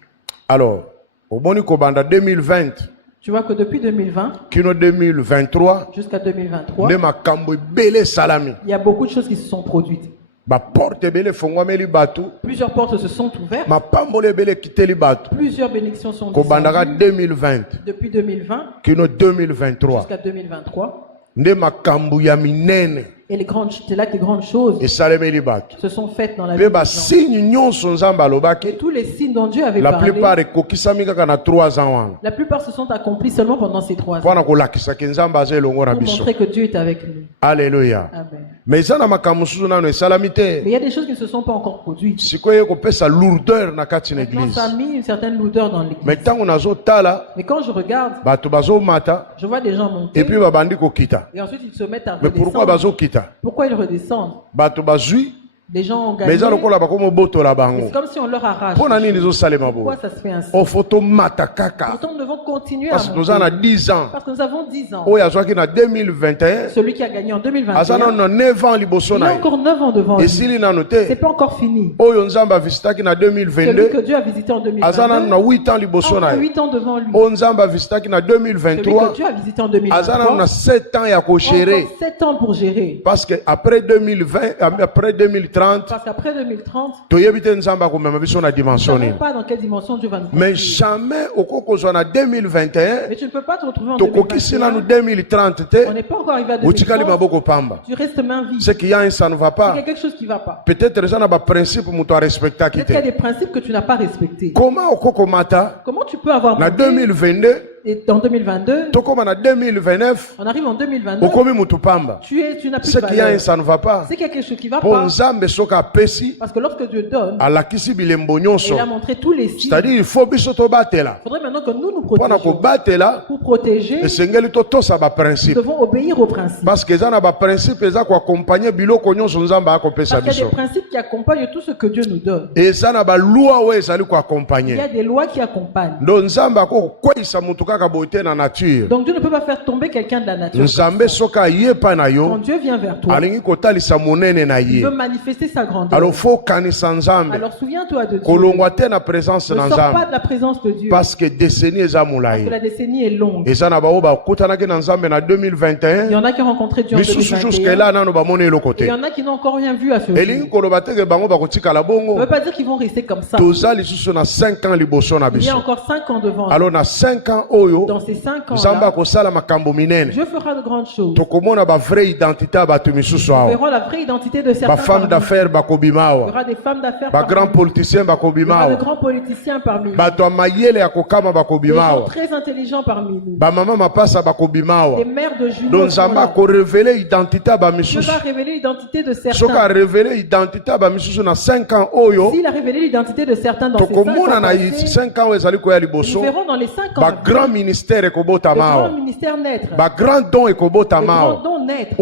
Alors, omoni kobanda 2020 Tu vois que depuis 2020 kino 2023 jusqu'à 2023, nde makambo ebele salami. il y a beaucoup de choses qui se sont produites. Baporte ebele efongwameli bato, Plusieurs portes se sont ouvertes, mapamboli ebele ekiteli bato. plusieurs bénédictions sont Kobandaka descendues. 2020 Depuis 2020 kino 2023 jusqu'à 2023. nde makambo ya minene Et c'est là que les grandes choses esalemeli bato. se sont faites dans la vie Mpe des gens. basigne nyonso Nzambe alobaki, Tous les signes dont Dieu avait la parlé, plupart ekokisami kaka na 3 ans wana. la plupart se sont accomplis seulement pendant ces 3 ans. Mpona kolakisa ke Nzambe aza elongo na Pour biso. montrer que Dieu est avec nous. Alléluia. Amen. Mais eza na makambo mosusu nano esalami Mais te. il y a des choses qui ne se sont pas encore produites. Sikoyo ekopesa lourdeur na kati na Maintenant, église. ça a mis une certaine lourdeur dans Mais l'église. ntango nazotala Mais quand je regarde, bato bazomata je vois des gens monter et puis babandi kokita. et ensuite ils se mettent à Mais pourquoi redescendre. bazokita? Pourquoi ils redescendent? Bato bazwi Des gens ont mais gagné. eza lokola bakomobotola C'est bango. comme si on leur arrache. Mpona nini ezosalema Pourquoi boye? ça se fait ainsi? Ofoto mata kaka. Pourtant, nous devons continuer à Parce que toza na monter. 10 ans. Parce que nous avons 10 ans. Oyo azwaki na 2021 Celui qui a gagné en aza 2021, nano na 9 ans liboso il na a ye. encore 9 ans devant lui. Esili nano C'est te. pas encore fini. Oyo Nzambe avisitaki na Celui 2022 que Dieu a visité en aza nano 2022, na 8 ans liboso na encore ye. 8 ans devant lui. Oyo Nzambe avisitaki na Celui que 2023 Dieu a visité en aza nano na 2023, 7 ans ya kogere. encore 7 ans pour gérer. Parce que après 2020, après 2030, Parce qu'après 2030, toyebi te Nzambe akomema biso na nous ne dimension savons nini. pas dans quelle dimension Dieu va nous Mais conduire. jamais okokozwa na 2021 Mais tu ne peux pas te retrouver en tokokisi nanu 2021. 2030 On te n'est pas encore arrivé à otikali 2030. maboko pamba. Tu restes main vide. Ce qu'il y a ça ne va Il y pas. a quelque chose qui ne va pas. Peut-être eza na ba principe muto respectaki Peut-être qu'il y a te. des principes que tu n'as pas respectés. Comment okokomata Comment tu peux avoir na monté 2022 et en 2022, tokoma na 2029 on arrive en 2029, okomi mutu pamba. tu n'as plus Ce de qu'il y a valeur. ça ne va pas. C'est qu'il y a quelque chose qui ne va Po pas. Nzambe soka apesi Parce que lorsque Dieu donne, alakisi bilembo et nyonso. il a montré tous les signes, C'est-à-dire il faut biso tobatela. il faudrait maintenant que nous nous Mpona protégions. kobatela Pour protéger, esengeli totosa ba nous principe. devons obéir aux principes. Parce que eza na ba principe eza koaccompagner biloko nyonso Nzambe akopesa Parce qu'il y a biso. des principes qui accompagnent tout ce que Dieu nous donne. Eza na ba loi oyo ezali Il y koaccompagner. a des lois qui accompagnent. Ndo Nzambe akokweyisa mutu kaka boye te na nature. Donc Dieu ne peut pas faire tomber quelqu'un de la nature. Nzambe soka aye pa na Quand yo Dieu vient vers toi, alingi kotalisa monene na il ye. veut manifester sa grandeur. Alors faut kanisa Nzambe Alors souviens-toi de Dieu. kolongwa te na présence Ne na sors pas Nzambe de la présence de Dieu. parce que décennie eza Parce que molayi. la décennie est longue. Eza na bao bakutanaki na Nzambe na Il y 2021 en a qui ont rencontré Dieu en misusu jusque 2021. là nano bamoni eloko Et te. il y en a qui n'ont encore rien vu à ce jour. Elingi koloba te ke bango bakotikala Ça ne bongo. veut pas dire qu'ils vont rester comme ça. Toza lisusu na 5 ans liboso na Il y biso. a encore 5 ans devant nous. Alors na 5 ans oyo Dans ces 5 Nzambe ans-là, akosala makambo minene. Dieu fera de grandes choses. Tokomona ba vraie identité ya bato misusu Nous awa. verrons la vraie identité de certains Ba femme parmi nous. d'affaires bakobima Il y awa. aura des femmes d'affaires Ba parmi grand nous. politicien Il y bakobima aura de awa. grands politiciens parmi nous. Bato ya mayele ya kokama Des bakobima gens awa. très intelligents parmi nous. Ba mama mapasa bakobima Des awa. mères de jumeaux. Donc sont Nzambe là. akorevele identité ya Dieu bamisusu. va révéler l'identité de Soki certains. arevele identité ya bamisusu na 5 ans oyo S'il a révélé l'identité de certains dans ces 5 tokomona ans na passés, 5 ans oyo ezali koya nous liboso. verrons dans les 5 ans Ba à venir grand ministère le ekobotama grand awa. ministère naître. Ba grand don Le ekobotama grand awa. don vont naître,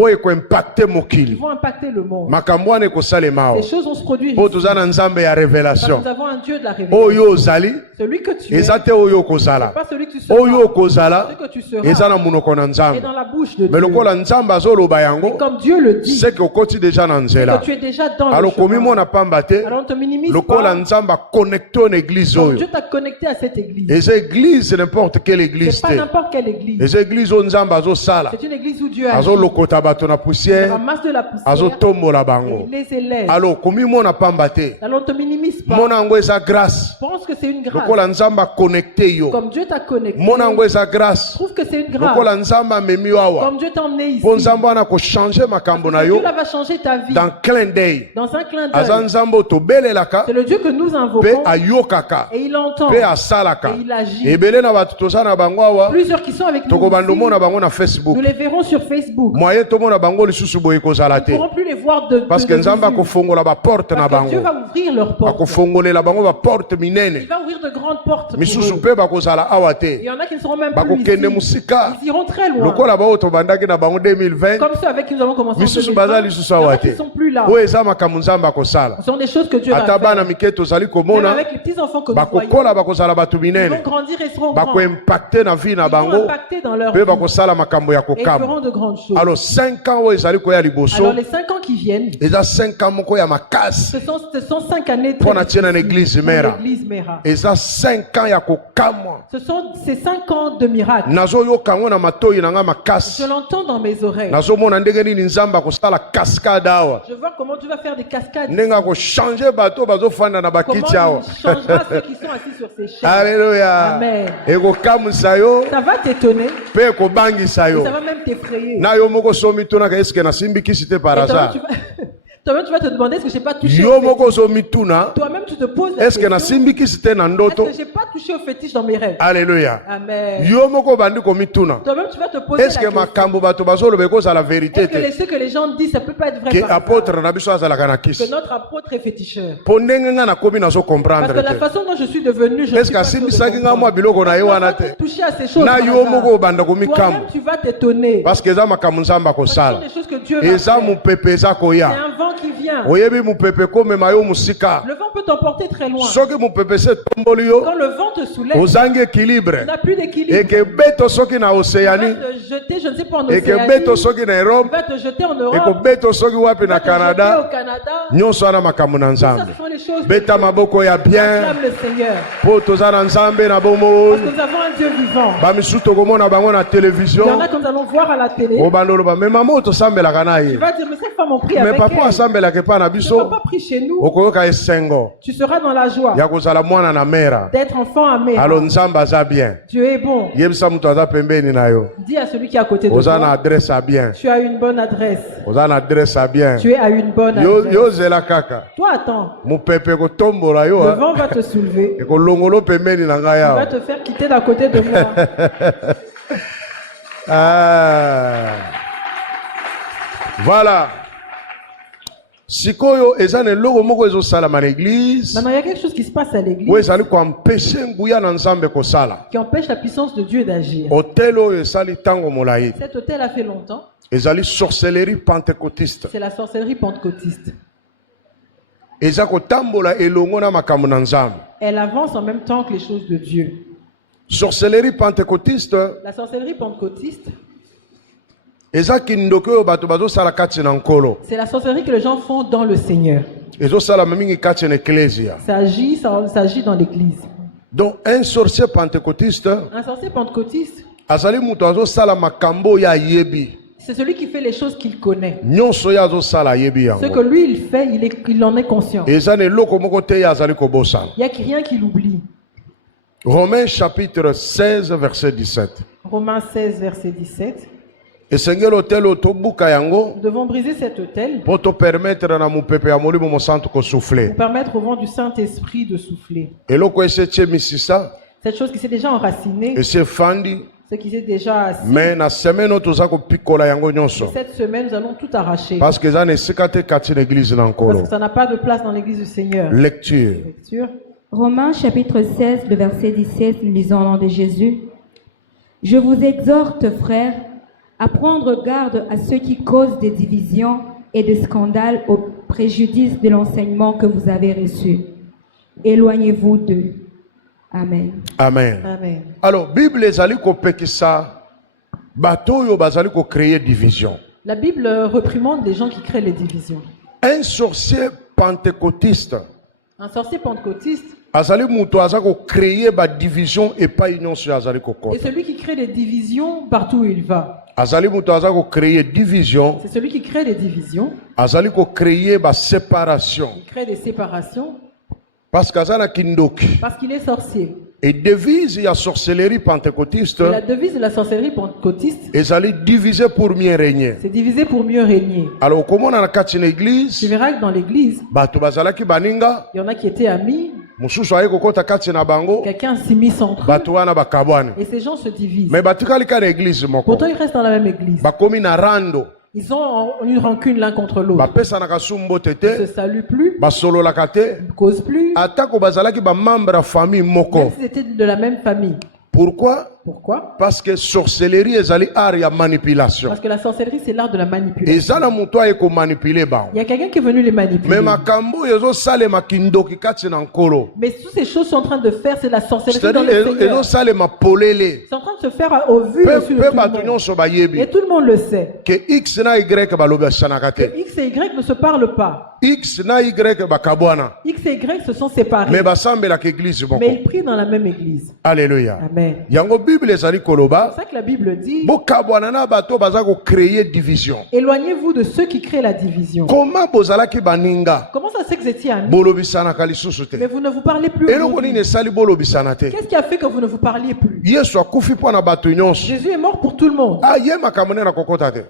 qui vont impacter le monde. Ces choses vont se produire ici. Parce que nous avons un Dieu de la révélation. Celui que tu es, c'est pas celui que tu seras, celui que tu seras est dans la bouche de Dieu. Et comme Dieu le dit, c'est que déjà dans que tu es déjà dans le chemin. Alors on te minimise pas. Comme Dieu t'a connecté à cette église. Et cette église, c'est n'importe quelle église. C'est pas n'importe quelle église. Et cette église, c'est une église où Dieu agit. Il ramasse de la poussière et il les élève. Alors on ne te minimise pas. Pense que c'est une grâce. Comme Dieu t'a connecté. Trouve que c'est une grâce. Comme Dieu t'a emmené ici. Dieu va changer ta vie. Dans un clin d'œil. C'est le Dieu que nous invoquons. Et il entend. Et il agit. Plusieurs qui sont avec nous ici, nous les verrons sur Facebook. Nous ne pourrons plus les voir de parce que Dieu va ouvrir leurs portes. Il va ouvrir de grandes portes pour eux. Il y en a qui ne seront même plus ici. Ils iront très loin. Comme ceux avec qui nous avons commencé en 2020. Il y en a qui ne sont plus là. Ce sont des choses que Dieu va faire. Même avec les petits enfants que nous voyons, ils vont grandir et seront grands. Ils vont impacter dans leur vie. Et ils feront de grandes choses. Alors 5 ans, alors les 5 ans qui viennent, ce sont 5 années pour l'église Mera. Et ça 5 ans ce sont ces 5 ans de miracles. Je l'entends dans mes oreilles. Je vois comment tu vas faire des cascades. Comment il changera ceux qui sont assis sur ces chaises. Alléluia. Amen. Ça va t'étonner. Ça va même t'effrayer. Toi-même, tu vas te demander est-ce que je n'ai pas touché au fétiche. Toi-même, tu te poses la question. Est-ce que je n'ai pas touché au fétiche dans mes rêves? Alléluia. Amen. Toi-même, tu vas te poser la question. Est-ce que ce que les gens disent, ça ne peut pas être vrai que notre apôtre est féticheur? Parce que la façon dont je suis devenu, je ne suis pas touché à ces choses. Toi-même, tu vas t'étonner. Parce que ce sont des choses que Dieu va faire. C'est un vent qui vient. Le vent peut t'emporter très loin. Quand le vent te soulève, tu n'as plus d'équilibre. Il va te jeter, je ne sais pas, en Océanie. Il va te jeter en Europe. Il va te jeter au Canada. Ça, ce sont les choses que acclame le Seigneur. Parce que nous avons un Dieu vivant. Il y en a que nous allons voir à la télé. Tu vas dire, mais cette femme, on prie avec elle. Ne va pas prier chez nous. Tu seras dans la joie d'être enfant à Mera. Dieu est bon. Dis à celui qui est à côté de toi, tu as une bonne adresse. Tu es à une bonne adresse. Toi, attends. Le vent va te soulever. Il va te faire quitter d'à côté de moi. Voilà. Maintenant, il y a quelque chose qui se passe à l'église qui empêche la puissance de Dieu d'agir. Cet hôtel a fait longtemps. C'est la sorcellerie pentecôtiste. Elle avance en même temps que les choses de Dieu. Sorcellerie pentecôtiste. La sorcellerie pentecôtiste. C'est la sorcellerie que les gens font dans le Seigneur. Ça agit dans l'église. Donc un sorcier pentecôtiste, c'est celui qui fait les choses qu'il connaît. Ce que lui il fait, il en est conscient. Il n'y a rien qui l'oublie. Romains chapitre 16 verset 17. Romains 16 verset 17. Nous devons briser cet hôtel pour permettre au vent du Saint-Esprit de souffler. Cette chose qui s'est déjà enracinée, ce qui s'est déjà assis. Mais cette semaine, nous allons tout arracher. Parce que ça n'a pas de place dans l'église du Seigneur. Lecture. Romains chapitre 16, le verset 17, nous lisons au nom de Jésus. Je vous exhorte, frères, à prendre garde à ceux qui causent des divisions et des scandales au préjudice de l'enseignement que vous avez reçu. Éloignez-vous d'eux. Amen. Amen. Amen. Alors, Bible ezali ko pekisa bato yo bazali ko créer division. La Bible réprimande les gens qui créent les divisions. Un sorcier pentecôtiste, Un sorcier pentecôtiste azali muto azali ko créer ba division et pas union sur azali ko est celui qui crée des divisions partout où il va. azali muto azali ko créer division, C'est celui qui crée des divisions, azali ko créer ba séparation il crée des séparations parce qu'azana kindoki. parce qu'il est sorcier. Et devise ya sorcellerie pentecôtiste Et la devise de la sorcellerie pentecôtiste, ezali diviser pour mieux régner. c'est diviser pour mieux régner. Alors comment na kati na Tu église verras que dans l'église, bato bazalaki baninga il y en a qui étaient amis, mususu aye kokota kati na bango quelqu'un s'immisce entre eux, bato wana bakabwane. et ces gens se divisent. Mais batikali ka na église moko Pourtant, ils restent dans la même église. bakomi na rando Ils ont une rancune l'un contre l'autre. bapesanaka sumbo Ils ne se tete saluent plus, basololaka te ne causent plus, atako bazalaki bamembre ya famille même moko. s'ils étaient de la même famille. Pourquoi? Pourquoi? Parce que sorcellerie ezali art ya manipulation. Parce que la sorcellerie, c'est l'art de la manipulation. ezala mutu aye komanipule bango. Il y a quelqu'un qui est venu les manipuler. Mais makambo ezosalema kindoki kati na nkolo. Mais toutes ces choses sont en train de faire, c'est la sorcellerie dans C'est-à-dire le Seigneur. ezosalema polele. C'est en train de se faire au vu Pe dessus de tout bato le monde. nyonso bayebi Et tout le monde le sait. ke X na Y balobi asanaka Que te. X et Y ne se parlent pas. X na Y bakabwana. X et Y se sont séparés. Mais basambelaka église moko. Mais ils prient dans la même église. Alléluia. Amen. Yango Bible ezali C'est koloba pour ça que la Bible dit, bokabwana na bato baza ko créer division. éloignez-vous de ceux qui créent la division. Comment bozalaki baninga Comment ça se fait que vous étiez amis, bolobisanaka lisusu mais te. vous ne vous parlez plus Eloko aujourd'hui? nini esali bolobisana te. Qu'est-ce qui a fait que vous ne vous parliez plus? Yesu akufi mpo na bato nyonso. Jésus est mort pour tout le monde. Ah, ye makambo nde na kokota te.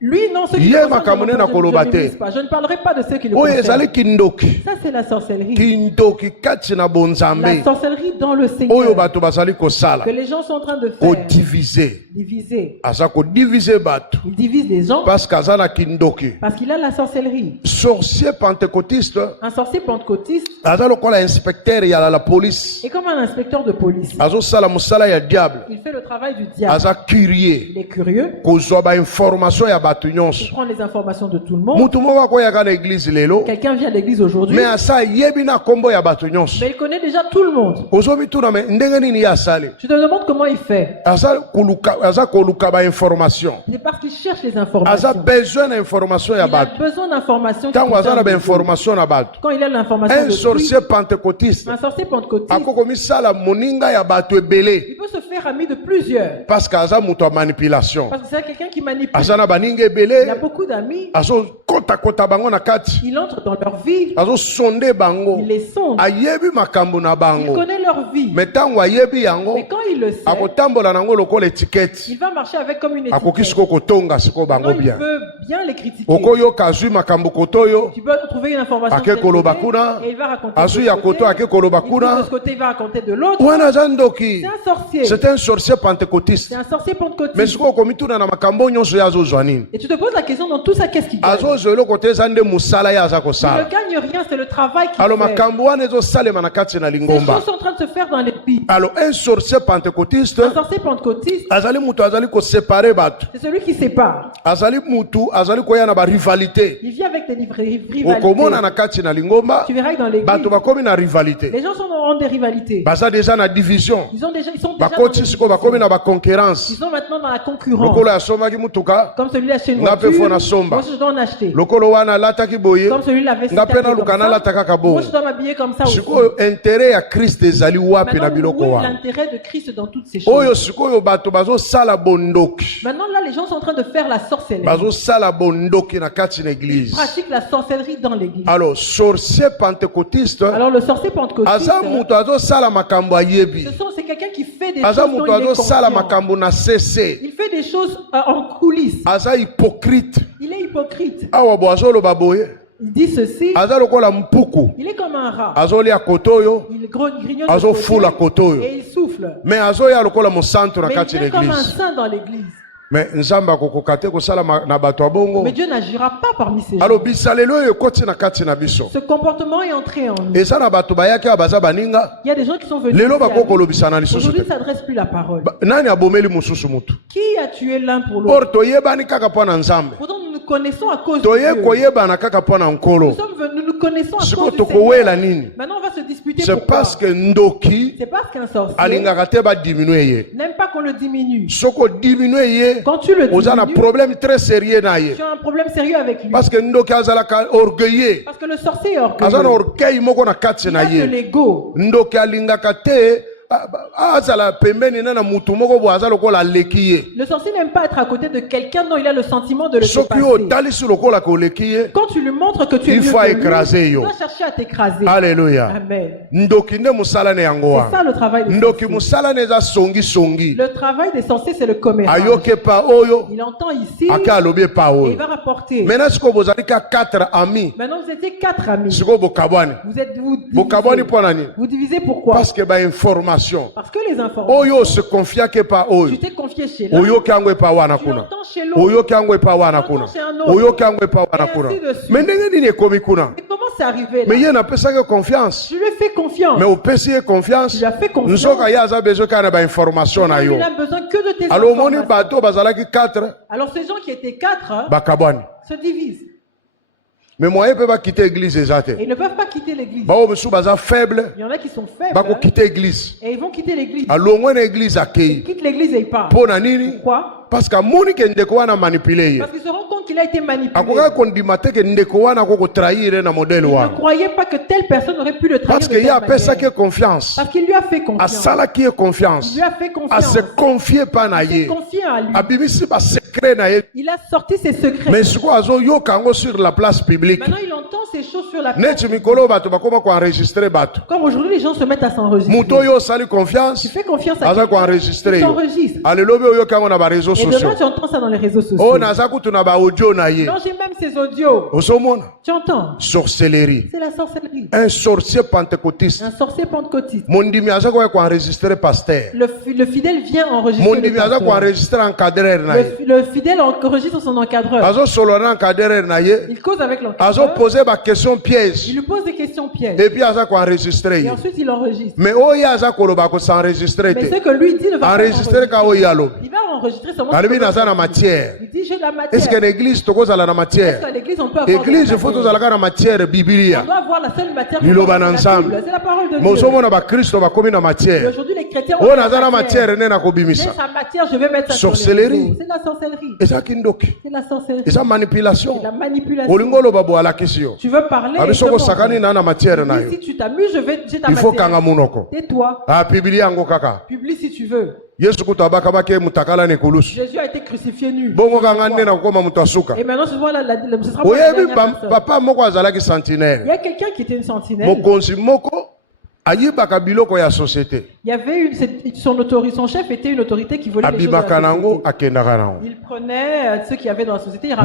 Lui, non, ceux qui Ye le concernent, makambo je na ne koloba m'immisce te. pas. Je ne parlerai pas de ceux qui le Oyo concernent. ezali kindoki. Ça, c'est la sorcellerie. Kindoki kati na La bonzambe. sorcellerie dans le Oyo Seigneur. bato bazali kosala. Que les gens sont en train de Ko faire. diviser. Diviser. Aza ko diviser bato. Il divise les gens Parce qu'aza na kindoki. parce qu'il a la sorcellerie. Sorcier pentecôtiste. Un sorcier pentecôtiste Aza lokola inspecteur ya la police. est comme un inspecteur de police. Azo sala musala ya diable. Il fait le travail du diable. Aza curieux. Il est curieux. Kozwa ba information ya bato Il nyonso. prend les informations de tout le monde. Mutu moko akoyaka na église lelo. Quelqu'un vient à l'église aujourd'hui, Mais asa yebi na kombo ya bato nyonso. mais il connaît déjà tout le monde. Ozobituna me ndenge nini ya sale. Je te demande comment il fait. Aza koluka ba information. C'est parce qu'il cherche les Aza informations. besoin d'information ya Il a bato. besoin d'informations. qui Tango aza na concernent ba Dieu. information na bato. Quand il a l'information Un de lui, sorcier pentecôtiste un sorcier pentecôtiste, akoko misala moninga ya bato ebele il peut se faire ami de plusieurs. parce que aza mutu ya manipulation. Parce que c'est quelqu'un qui manipule. Aza na baninga Il a ebele beaucoup d'amis. azo kota bango na kati. Il entre dans leur vie. Azo sonde bango. Il les sonde. Ayebi makambo na Il bango. connaît leur vie. Mais tango ayebi yango Mais quand il le sait, akotambola nango lokola étiquette. il va marcher avec comme une Akoki étiquette. siko kotonga siko bango Maintenant, il bien. peut bien les critiquer. Okoyoka azwi makambo kotoyo. Tu peux trouver une information de Ake tel koloba côté, kuna. et il va raconter Azwi de ya ce koto côté. ake koloba Il kuna. trouve de ce côté, il va raconter de l'autre. Wana aza ndoki. C'est un sorcier. C'est un sorcier pentecôtiste. C'est un sorcier Mais pentecôtiste. siko komituna na makambo nyonso ya azozwa nini. Et tu te poses la question, dans tout ça, qu'est-ce qu'il gagne? Azozwa eloko te eza nde mosala ye aza Il ne kosala. gagne rien, c'est le travail qu'il Alors fait. makambo wana ezosalema na kati na Ces lingomba. choses sont en train de se faire dans les pays. Alors un sorcier pentecôtiste Un sorcier pentecôtiste, azali mutu azali kosepare bato. c'est celui qui sépare. Azali mutu azali koya na barivalité. Il vit avec des Okomona rivalités. na kati na lingomba Tu verras que dans l'église, bato bakomi na rivalité. les gens ont des rivalités. Baza déjà na division. Ils sont déjà dans Bakoti des siko bakomi na baconquérance. Ils sont maintenant dans la concurrence. Lokolo asomaki mutuka. Comme celui-là chez une Nga pe voiture, fona somba. moi je dois en acheter. Lokolo wana alataki boye. Comme celui-là avait Nga pe na lukana alataka ka moi boye. je dois m'habiller comme ça aussi. Sikoyo intérêt ya Christ ezali wapi na Maintenant, biloko où est wana. l'intérêt de Christ dans toutes ces choses? Oyo sikoyo bato bazosala bondoki. Maintenant là, les gens sont en train de faire la sorcellerie. Bazosala bondoki na kati na Ils église. pratiquent la sorcellerie dans l'église. Alors sorcier pentecôtiste Alors le sorcier pentecôtiste, aza mutu azosala makambo ayebi. c'est quelqu'un qui fait des Aza choses dont mutu il est azosala conscient. makambo na cesse. Il fait des choses en coulisses. Aza hypocrite. Il est hypocrite. Awa bo azoloba boye. Il dit ceci. Aza lokola mpuku. Il est comme un rat. Azolia kotoyo. Il grignote Azo de fula côté kotoyo. et il souffle. Mais azoya lokola mosantu na Mais kati il na vient comme un église. saint dans l'église. Mais Dieu n'agira pas parmi ces gens. Ce comportement est entré en nous. Il y a des gens qui sont venus. Aujourd'hui, ça n'adresse plus la parole. Qui a tué l'un pour l'autre? Pourtant, nous nous connaissons à cause de Dieu. Nous nous connaissons à cause de Dieu. Maintenant, on va se disputer pourquoi. C'est parce qu'un sorcier n'aime pas qu'on le diminue. Quand tu le diminues, tu as un problème sérieux avec lui. Parce que le sorcier est orgueilleux. Il a de l'ego. Le sorcier n'aime pas être à côté de quelqu'un dont il a le sentiment de le dépasser. Quand tu lui montres que tu es mieux que lui, tu dois chercher à t'écraser. Alléluia. Amen. C'est ça le travail des sorciers. Le travail des sorciers, c'est le commerce. Il entend ici et il va rapporter. Maintenant, vous étiez 4 amis. Vous divisez pourquoi? Parce que information. Parce que les informations, se confia que pas tu t'es confié chez l'un, tu entends chez l'autre, tu entends chez un autre, et ainsi de suite. Mais comment c'est arrivé là? Je lui ai fait confiance. Tu lui as fait confiance. Il a besoin que de tes informations. Alors ces gens qui étaient 4 se divisent. Mais moi, je ne peux pas quitter l'église. Ils ne peuvent pas quitter l'église. Il y en a qui sont faibles. Et ils vont quitter l'église. Ils quittent l'église et ils partent. Pourquoi? Parce qu'ils se rendent compte qu'il a été manipulé. Ils ne croyaient pas que telle personne aurait pu le trahir. Parce qu'il lui a fait confiance. Il lui a fait confiance. À se confier pas à lui. Il a sorti ses secrets. Mais sur la place publique. Maintenant il entend ces choses sur la place publique. Comme aujourd'hui les gens se mettent à s'enregistrer. Tu fais confiance à quelqu'un. Tu t'enregistres. Et demain tu entends ça dans les réseaux sociaux. Non, j'ai même ces audios. Tu entends? Sorcellerie. C'est la sorcellerie. Un sorcier pentecôtiste. Un sorcier pentecôtiste. Pasteur. Le fidèle vient enregistrer le fidèle enregistre son encadreur. Il cause avec l'encadreur. Il lui pose des questions pièges. Et puis et ensuite il enregistre. Mais ce que lui dit ne va pas enregistrer. Il va enregistrer seulement. Il dit j'ai de la matière. Est-ce que l'église on peut avoir de la matière? L'église il faut la matière biblia. On doit avoir la seule matière. C'est la parole de Dieu. Aujourd'hui les chrétiens ont la matière. Sa matière, je vais mettre ça sur les réseaux. C'est la sorcellerie. C'est la sorcellerie. C'est la manipulation. C'est la manipulation. Tu veux parler? Si tu t'amuses, j'ai ta matière. Tais-toi. Publie si tu veux. Jésus a été crucifié nu. Et maintenant, ce sera la dernière personne. Il y a quelqu'un qui était une sentinelle. Il y avait son chef était une autorité qui volait les choses de la société. Il prenait ceux qui avaient dans la société. Le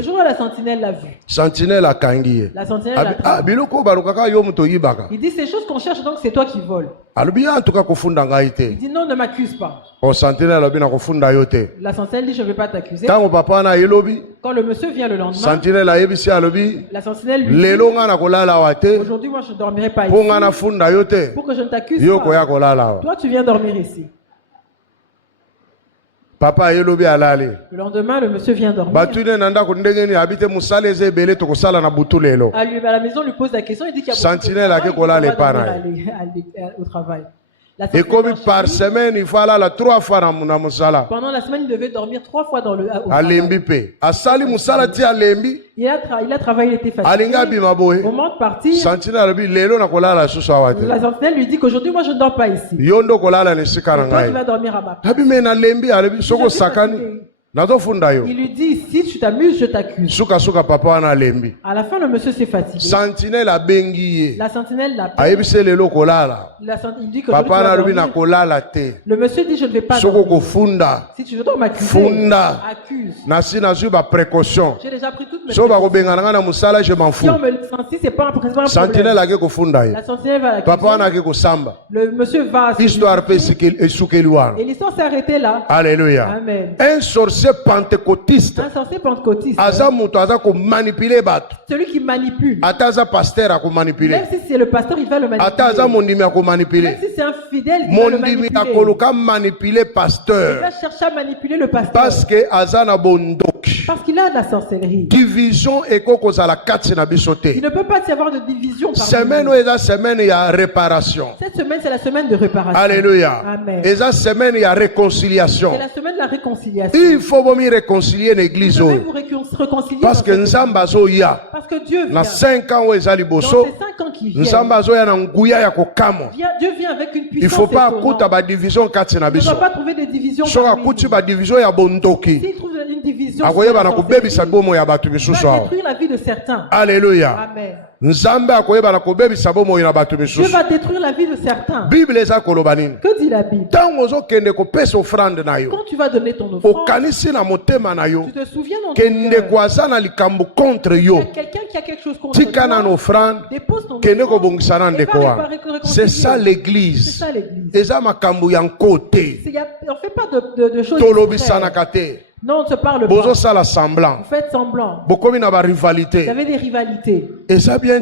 jour où la sentinelle l'a vu. La sentinelle l'a vu. Il dit ces choses qu'on cherche donc c'est toi qui voles. Il dit non, ne m'accuse pas. La sentinelle dit je ne vais pas t'accuser. Quand le monsieur vient le lendemain, la sentinelle lui dit aujourd'hui moi je ne dormirai pas ici pour que je ne t'accuse pas. Toi tu viens dormir ici. Le lendemain, le monsieur vient dormir. À la maison, lui pose la question. Il dit qu'il y a sentinelle au travail. Et comme par semaine, il faut aller 3 fois dans Musala. Pendant la semaine, il devait dormir 3 fois dans le il a travaillé, il était fatigué. Au moment de partir, la sentinelle lui dit qu'aujourd'hui, moi, je ne dors pas ici. Toi, tu vas dormir à ma place. Il lui dit, si tu t'amuses, je t'accuse. À la fin, le monsieur s'est fatigué. La sentinelle l'appelle. Il dit que le monsieur dit, je ne vais pas dormir. Si tu veux donc m'accuser, accuse. J'ai déjà pris toutes mes précautions. Je m'en fous. Si on me licencie, c'est pas un problème. La sentinelle va l'accuser. Le monsieur va et l'histoire s'est arrêtée là. Alléluia. Amen. Un sorcier pentecôtiste. Celui qui manipule. Même si c'est le pasteur, il va le manipuler. Même si c'est un fidèle, il va le manipuler. Il va chercher à manipuler le pasteur. Parce qu'il a de la sorcellerie. Division et il ne peut pas y avoir de division. Semaine il y a réparation. Cette semaine, c'est la semaine de réparation. Alléluia. Amen. Et cette semaine, il y a réconciliation. C'est la semaine de la réconciliation. Il faut vous réconcilier l'église. Vous devez vous réconcilier. Parce que Dieu vient. Dans 5 ans, dans ces 5 ans qui viennent, Dieu vient avec une puissance. Il ne faut pas écouter division. Il ne doit pas trouver des divisions. S'il trouve une division, il va détruire la vie de certains. Alléluia. Amen. Dieu va détruire la vie de certains. Que dit la Bible? Quand tu vas donner ton offrande, tu te souviens dans ton cœur, il y a quelqu'un qui a quelque chose contre toi. Dépose ton offrande. C'est ça l'église. C'est ça l'église. On ne fait pas de choses discrètes. Non, on ne se parle pas. Vous faites semblant. Rivalité. Vous avez des rivalités. Et ça bien.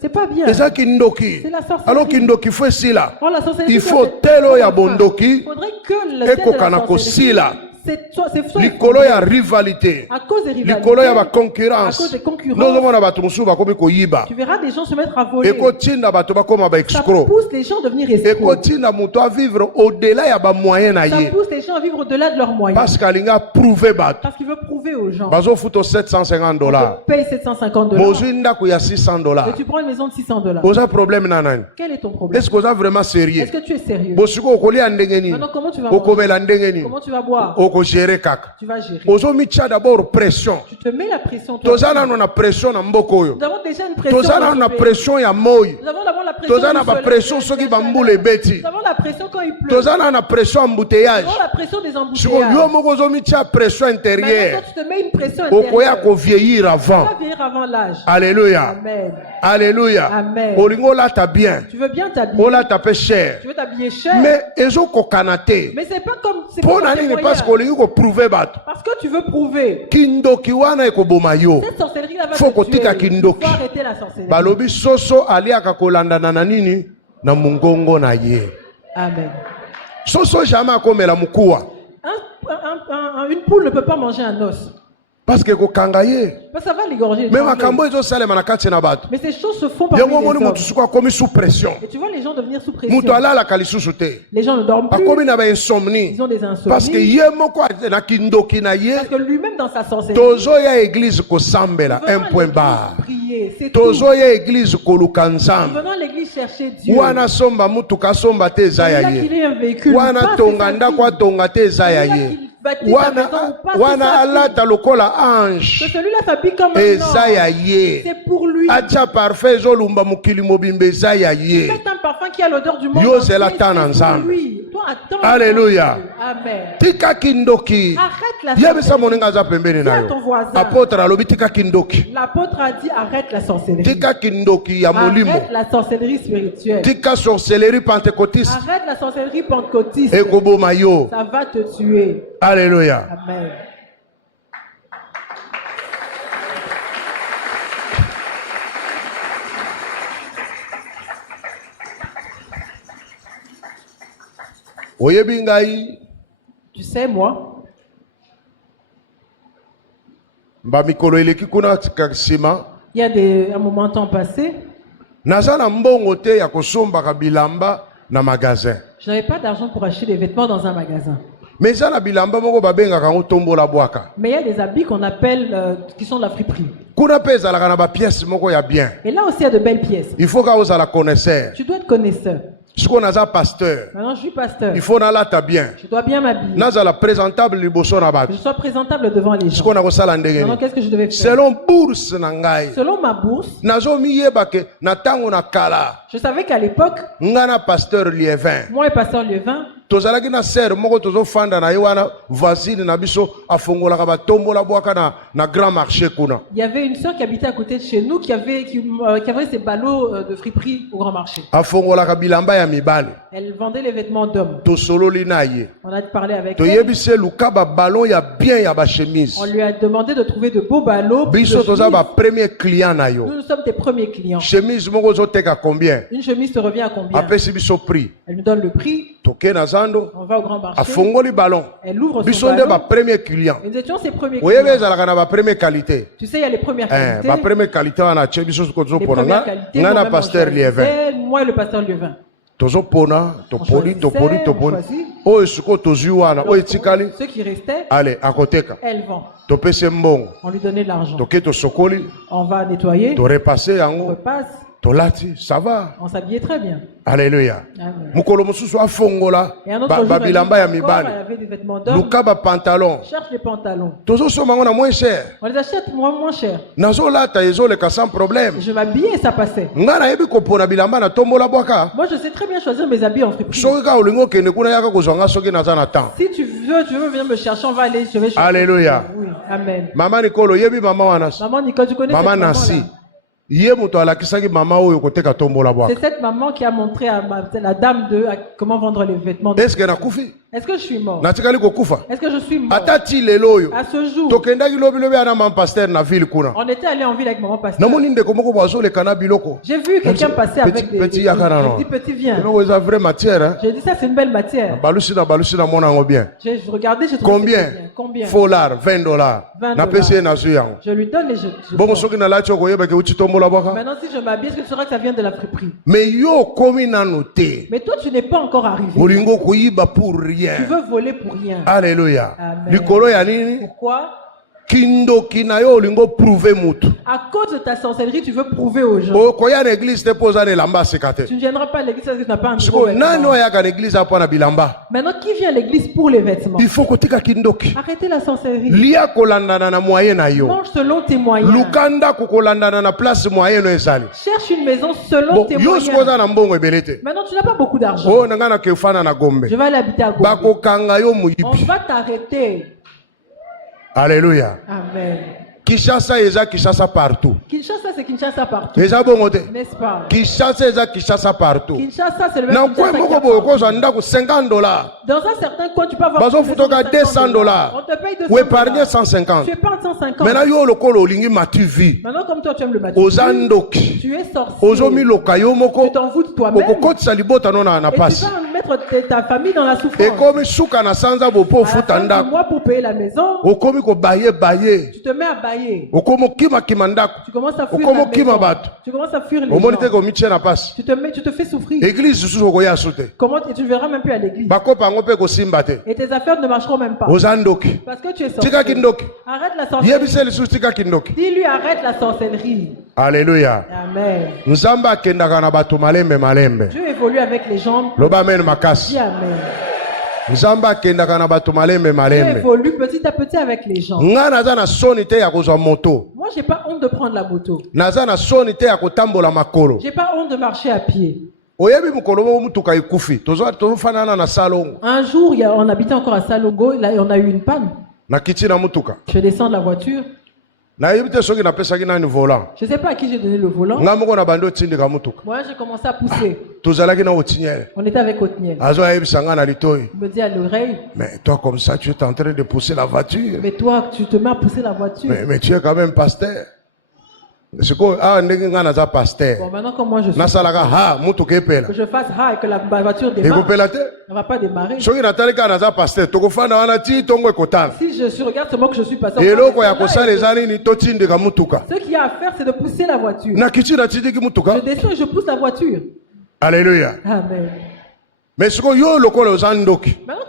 C'est pas bien. C'est la sorcellerie. Alors Kindoki faut si là. Il faut telo ya bondoki. Il faudrait que le tel de la sorcellerie. Likolo ya rivalité. À cause des rivalités. Likolo ya concurrence. À cause des concurrences. Tu verras des gens se mettre à voler. Ça pousse les gens à devenir escrocs. Vivre au-delà ya ba moyen na Ça pousse les gens à vivre au-delà de leurs moyens. Parce qu'il veut prouver aux gens. Bazo futo $750. Paye $750. Et tu prends une maison de $600. Quel est ton problème? Est-ce que vous êtes vraiment sérieux? Est-ce que tu es sérieux? Maintenant, comment tu vas manger? Comment tu vas boire? Tu vas gérer. D'abord pression. Tu te mets la pression. Nous avons pression na mboko. Nous avons déjà une pression. Nous avons la pression ya moyi. Nous avons d'abord la pression. Nous avons la pression soki bambule beti. Nous avons la pression quand il pleut. Nous avons la pression embouteillage. Nous avons la pression des embouteillages. Yo moko zo micha pression intérieure. Maintenant, tu te mets une pression intérieure. Okoya ko vieillir avant. Tu vas vieillir avant l'âge. Alléluia. Amen. Alléluia. Amen. Olingo là ta bien. Tu veux bien t'habiller. Ola tape cher. Tu veux t'habiller cher. Mais ezo ko kanate. Mais c'est pas comme c'est pour nani ne parce que olingo ko prouver bat. Parce que tu veux prouver. Kindoki wana eko bomayo. Cette sorcellerie là va faut te tuer. Kindoki. Faut arrêter la sorcellerie. Balobi soso aliaka kolandana na nini na mungongo na ye. Amen. Soso jamais akomela mukuwa. Une poule ne peut pas manger un os. Parce que ça va l'égorger. Mais ces choses se font par les hommes. Sous pression. Et tu vois les gens devenir sous pression. Les gens ne dorment plus. Ils ont des insomnies. Parce que lui-même dans sa sorcellerie. Un point barre. Venons à l'église chercher Dieu. Celui-là qu'il ait un véhicule. Wana alata lokola ange. Celui-là s'habille comme un ange. C'est pour lui. Acha parfait zolumba mukili mobimbe zaya ye. C'est un parfum qui a l'odeur du monde. Yo c'est la tananzam. Toi attends. Alléluia. Amen. Tika kindoki. Arrête la sorcellerie. Yebisa moninga za pembeni na yo. Apôtre alobi tika kindoki. L'apôtre a dit arrête la sorcellerie. Tika kindoki ya molimo. Arrête la sorcellerie spirituelle. Tika sorcellerie pentecôtiste. Arrête la sorcellerie pentecôtiste. Ekoboma yo. Ça va te tuer. Alléluia. Amen. Tu sais, moi, il y a un moment temps passé, je n'avais pas d'argent pour acheter des vêtements dans un magasin. Mais il y a des habits qu'on appelle, qui sont de la friperie. Et là aussi, il y a de belles pièces. Il faut que vous la connaisseur. Tu dois être connaisseur. pasteur. Maintenant, je suis pasteur. Il faut nalata bien. Je dois bien m'habiller. Nazala présentable liboso na bato. Je sois présentable devant les gens. Maintenant, qu'est-ce que je devais faire? Selon bourse nangai. Selon ma bourse. Nazo miyeba ke natango na kala. Je savais qu'à l'époque, ngana pasteur Liévin. Moi et pasteur Liévin. Tozalaki na sœur moko tozo fanda na yewana voisine na biso afongolaka batombola bwaka na grand marché kuna. Il y avait une sœur qui habitait à côté de chez nous qui avait ses ballots de friperie au grand marché. Afongolaka bilamba ya mibale. Elle vendait les vêtements d'hommes. Tosololi na ye. On a parlé avec elle. Toyebise luka ba ballon ya bien ya ba chemise. On lui a demandé de trouver de beaux ballots. Biso toza ba premier client na yo. Nous sommes tes premiers clients. Chemise moko zo teka combien? Une chemise te revient à combien? Apesi biso prix. Elle nous donne le prix. Toke na zando. On va au grand marché. Afongoli ballon. Elle ouvre son Biso nde ba premier client. Nous étions ses premiers clients. clients. Oyebe na ba première qualité. Tu sais, il y a les premières qualités. Ba première qualité wana che biso ko zo Les pona premières qualités. na pasteur Liévin. Moi et le pasteur Liévin. Tozo pona, topoli. O esuko tozu wana, o etikali. Ceux qui restaient. Allez, à côté ka. Elle vend. Topese mbongo. On lui donnait de l'argent. Toke to sokoli. On va nettoyer. To repasser yango. On repasse. Tolati, ça va. On s'habillait très bien. Alléluia. Amen. Mukolo mususu afongola. Babilamba ya mibale. Luka ba pantalon. Cherche les pantalons. Tozo soma ngona moins cher. On les achète moins cher. Nazo lata ezole ka sans problème. Je m'habillais et ça passait. Ngana yebi ko pona bilamba na tombola bwaka. Moi je sais très bien choisir mes habits en friperie. Soki ka olingo kende kuna yaka kozwanga soki naza na temps. Si tu veux venir me chercher, on va aller, je vais chercher. Alléluia. Oui, amen. Maman Nicole, yebi maman wana. Maman Nicole, tu connais maman cette Nancy. Maman c'est cette maman qui a montré à la dame comment vendre les vêtements. Est-ce qu'elle a koufi? Est-ce que je suis mort? Est-ce que je suis mort? À ce jour, on était allé en ville avec maman pasteur. J'ai vu quelqu'un passer avec des petits viens. J'ai dit ça c'est une belle matière. J'ai regardé, je trouve combien? Combien? $20. Je lui donne et je maintenant si je m'habille, est-ce que tu sauras que ça vient de la friperie? Mais toi tu n'es pas encore arrivé. Tu veux voler pour rien. Alléluia. Pourquoi? À cause de ta sorcellerie, tu veux prouver aux gens. Tu ne viendras pas à l'église parce que tu n'as pas un nouveau vêtement. Maintenant, qui vient à l'église pour les vêtements? Arrêtez la sorcellerie. Mange selon tes moyens. Cherche une maison selon tes moyens. Maintenant, tu n'as pas beaucoup d'argent. Je vais aller habiter à Gombe. On va t'arrêter. Alléluia. Amen. Kinshasa partout. Kinshasa c'est Kinshasa partout. N'est-ce pas? Kinshasa partout. Kinshasa c'est le même Kinshasa. $50. Dans un certain coin tu peux avoir $200. On te paye $200. Ou épargner 150. Tu épargnes 150. Maintenant comme toi tu aimes le matu. Tu es sorcier. Tu t'en fous de toi-même. Et tu vas mettre ta famille dans la souffrance. Moi pour payer la maison. Tu te mets à bailler. Tu commences à fuir la maison. Tu commences à fuir les gens. Tu te fais souffrir. Comment tu ne verras même plus à l'église. Et tes affaires ne marcheront même pas. Parce que tu es sorcier. Arrête la sorcellerie. Dis-lui arrête la sorcellerie. Alléluia. Amen. Dieu évolue avec les gens. Dis amen. Dieu évolue petit à petit avec les gens. Moi, j'ai pas honte de prendre la moto. J'ai pas honte de marcher à pied. Un jour, on habitait encore à Salongo, là, on a eu une panne. Je descends de la voiture. Je ne sais pas à qui j'ai donné le volant. Moi, j'ai commencé à pousser. On était avec Otniel. Il me dit à l'oreille. Mais toi, comme ça, tu es en train de pousser la voiture. Mais toi, tu te mets à pousser la voiture. Mais tu es quand même pasteur. Bon, maintenant, comme moi je suis. Que je fasse ha et que la voiture démarre. Elle ne va pas démarrer. Si je regarde seulement que je suis pasteur. Ce qu'il y a à faire, c'est de pousser la voiture. Je descends et je pousse la voiture. Alléluia. Amen. Mais maintenant,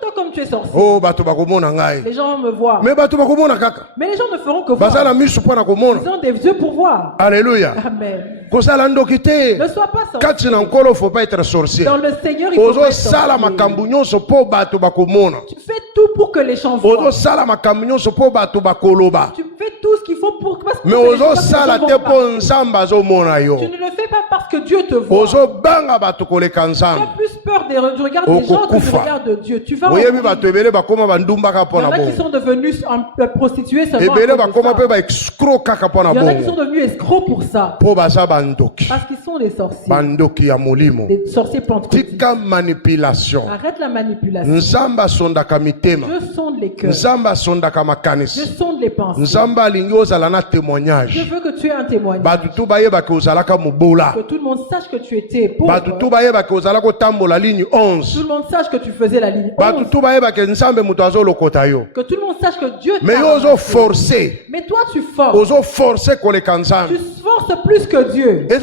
toi, comme comme tu es sorcier. Oh, les gens me voient. Mais les gens ne feront que voir. Ils ont des yeux pour voir. Alléluia. Amen. Ne sois pas sorcier. Il ne faut pas être sorcier. Dans le Seigneur, il faut pas être sorcier. Tu fais tout pour que les gens voient. Tu fais tout ce qu'il faut pour que les gens voient. Tu ne le fais pas parce que Dieu te voit. Tu as plus peur du regard des gens que du regard de Dieu. Tu vas mourir. Il y en a qui sont devenus prostituées seulement. Il y en a qui sont devenus escrocs pour ça. Parce qu'ils sont des sorciers. Des sorciers pentecôtistes. Arrête la manipulation. Je sonde les cœurs. Je sonde les pensées. Je veux que tu aies un témoignage. Que tout le monde sache que tu étais pauvre. Tout le monde sache que tu faisais la ligne 11. Que tout le monde sache que Dieu t'a forcé. Mais toi tu forces. Tu forces plus que Dieu. C'est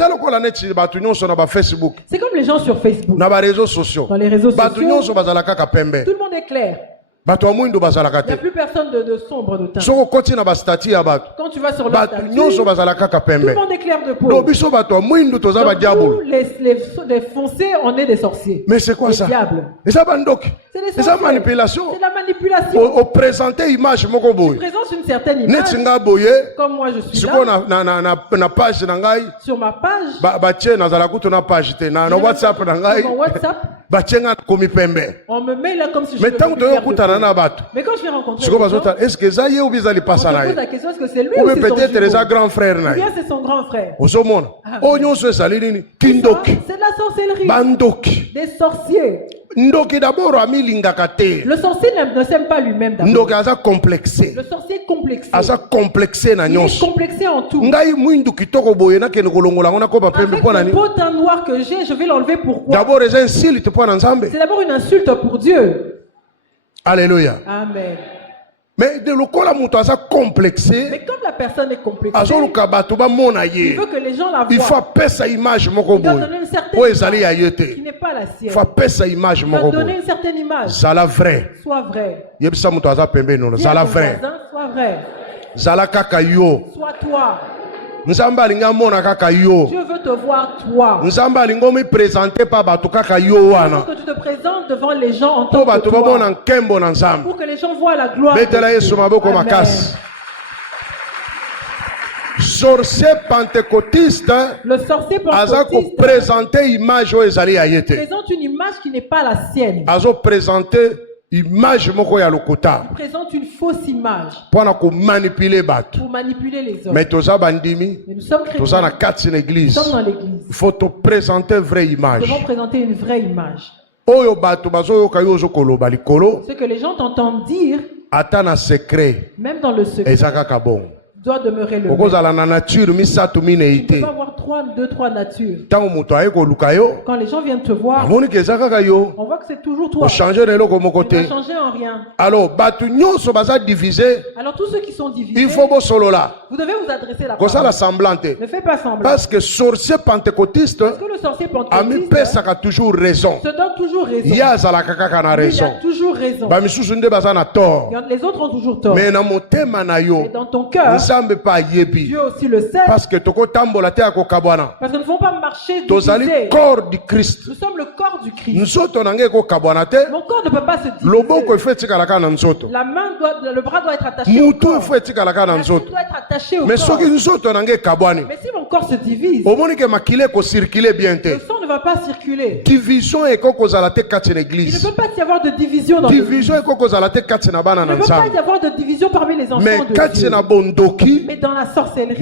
comme les gens sur Facebook. Dans les réseaux sociaux. Tout le monde est clair. Il n'y a plus personne de sombre de teint. Quand tu vas sur le statut, tout le monde est clair de peau. Nous, les foncés, on est des sorciers. Mais c'est quoi ça? C'est la manipulation. On présente une image. Tu présentes une certaine image. Comme moi je suis là. Sur ma page. Sur WhatsApp. On me met là comme si je me mais quand je vais rencontrer les gens, est-ce que ça y est ou bien ça lui passe à la question, est-ce que c'est lui ou peut-être les grand frère ou bien c'est son grand frère. C'est de la sorcellerie. Des sorciers. Le sorcier ne s'aime pas lui-même d'abord. Le sorcier est complexé. Il est complexé en tout. Avec le beau teint noir que j'ai, je vais l'enlever pourquoi? C'est d'abord une insulte pour Dieu. Alléluia. Amen. Mais de l'okola muto asa complexé. Mais comme la personne est complexée, il veut que les gens la voient. Il faut appeler sa image moko boy. Qui n'est pas la sienne. Il faut appeler sa image moko boy. Donner une certaine image. Zala vrai. Sois vrai. Yebisa muto asa pembe non. Zala vrai. Sois vrai. Zala kaka yo. Sois toi. Dieu veut te voir toi. Que tu te présentes devant les gens en tant que toi. Pour que les gens voient la gloire de Dieu. Amen. Sorcier pentecôtiste, le sorcier présente une image qui n'est pas la sienne. Image moko ya lokota. Il présente une fausse image. Pour manipuler les hommes. Mais nous sommes chrétiens. Nous sommes dans l'église. Il faut te présenter une vraie image. Nous devons présenter une vraie image. Ce que les gens t'entendent dire, même dans le secret, doit demeurer le même. Tu peux avoir deux, trois natures. Quand les gens viennent te voir, on voit que c'est toujours toi. Tu ne vas changer en rien. Alors tous ceux qui sont divisés, vous devez vous adresser la parole. Ne fais pas semblant. Parce que le sorcier pentecôtiste se donne toujours raison. Il y a toujours raison. Les autres ont toujours tort. Mais dans ton cœur, Dieu aussi le sait. Parce que nous ne pouvons pas marcher divisés. Corps du Christ. Nous sommes le corps du Christ. Mon corps ne peut pas se diviser. La main le bras doit être attaché au corps. La tête doit être attachée au corps. Mais si mon corps se divise, le sang ne va pas circuler. Division est il ne peut pas y avoir de division dans l'église. Il ne peut pas y avoir de division parmi les enfants de Dieu. Mais dans la sorcellerie,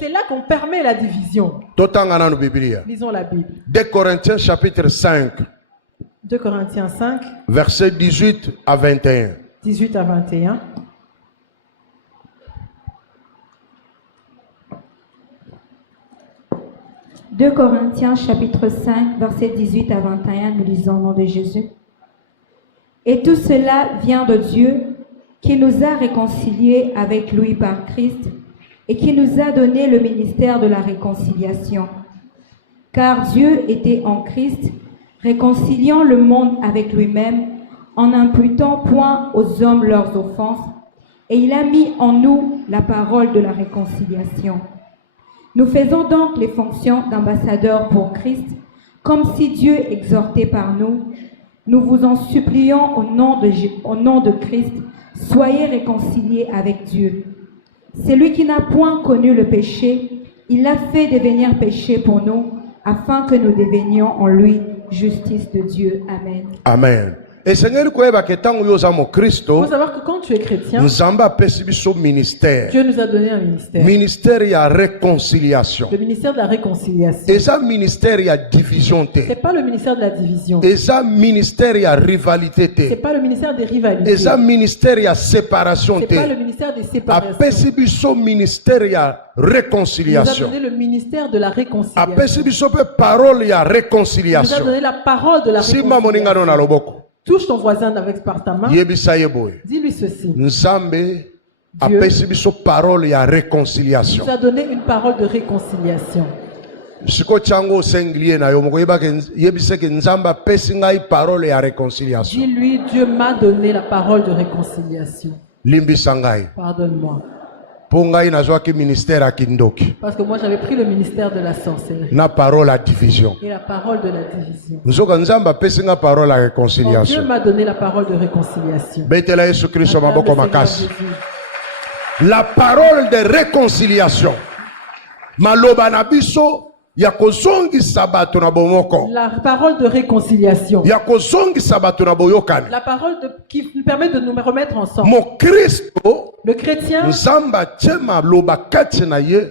c'est là qu'on permet la division. Lisons la Bible. 2 Corinthiens chapitre 5. 2 Corinthiens 5. Versets 18 à 21. 18 à 21. « 2 Corinthiens chapitre 5, versets 18 à 21, nous lisons au nom de Jésus. « Et tout cela vient de Dieu, qui nous a réconciliés avec lui par Christ et qui nous a donné le ministère de la réconciliation. Car Dieu était en Christ, réconciliant le monde avec lui-même, en n'imputant point aux hommes leurs offenses, et il a mis en nous la parole de la réconciliation. Nous faisons donc les fonctions d'ambassadeurs pour Christ, comme si Dieu exhortait par nous. Nous vous en supplions au nom de Christ, soyez réconciliés avec Dieu. Celui qui n'a point connu le péché, il l'a fait devenir péché pour nous, afin que nous devenions en lui justice de Dieu. Amen. Amen. Et Seigneur, il faut savoir que quand tu es chrétien, Dieu nous a donné un ministère. Ministère de la réconciliation. Le ministère de la réconciliation. Et ça, ministère de la division. C'est pas le ministère de la division. Et ça, ministère de la rivalité. C'est pas le ministère des rivalités. Et ça, ministère de la séparation. C'est pas le ministère des séparations. A ministère de la réconciliation. Il nous a donné le ministère de la réconciliation. A parole de la réconciliation. Il nous a donné la parole de la réconciliation. Touche ton voisin avec par ta main. Dis-lui ceci. Dieu parole de réconciiliation. Nous a donné une parole de réconciliation. Dis-lui, Dieu m'a donné la parole de réconciliation. Pardonne-moi. Parce que moi j'avais pris le ministère de la sorcellerie. Na parole à division. Et la parole de la division. Réconciliation. Dieu m'a donné la parole de réconciliation. La parole de réconciliation. Maloba na biso. La parole de réconciliation. La parole qui nous permet de nous remettre ensemble. Le chrétien,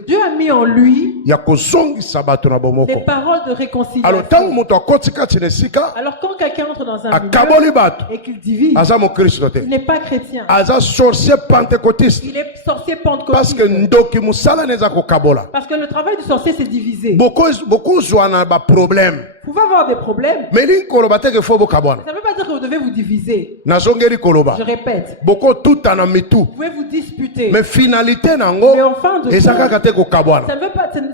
Dieu a mis en lui les paroles de réconciliation. Alors quand quelqu'un entre dans un milieu et qu'il divise, il n'est pas chrétien. Il est sorcier pentecôtiste. Parce que le travail du sorcier c'est diviser. Beaucoup problème. Vous pouvez avoir des problèmes. Ça ne veut pas dire que vous devez vous diviser. Je répète. Vous pouvez vous disputer. Mais finalité mais enfin de ça,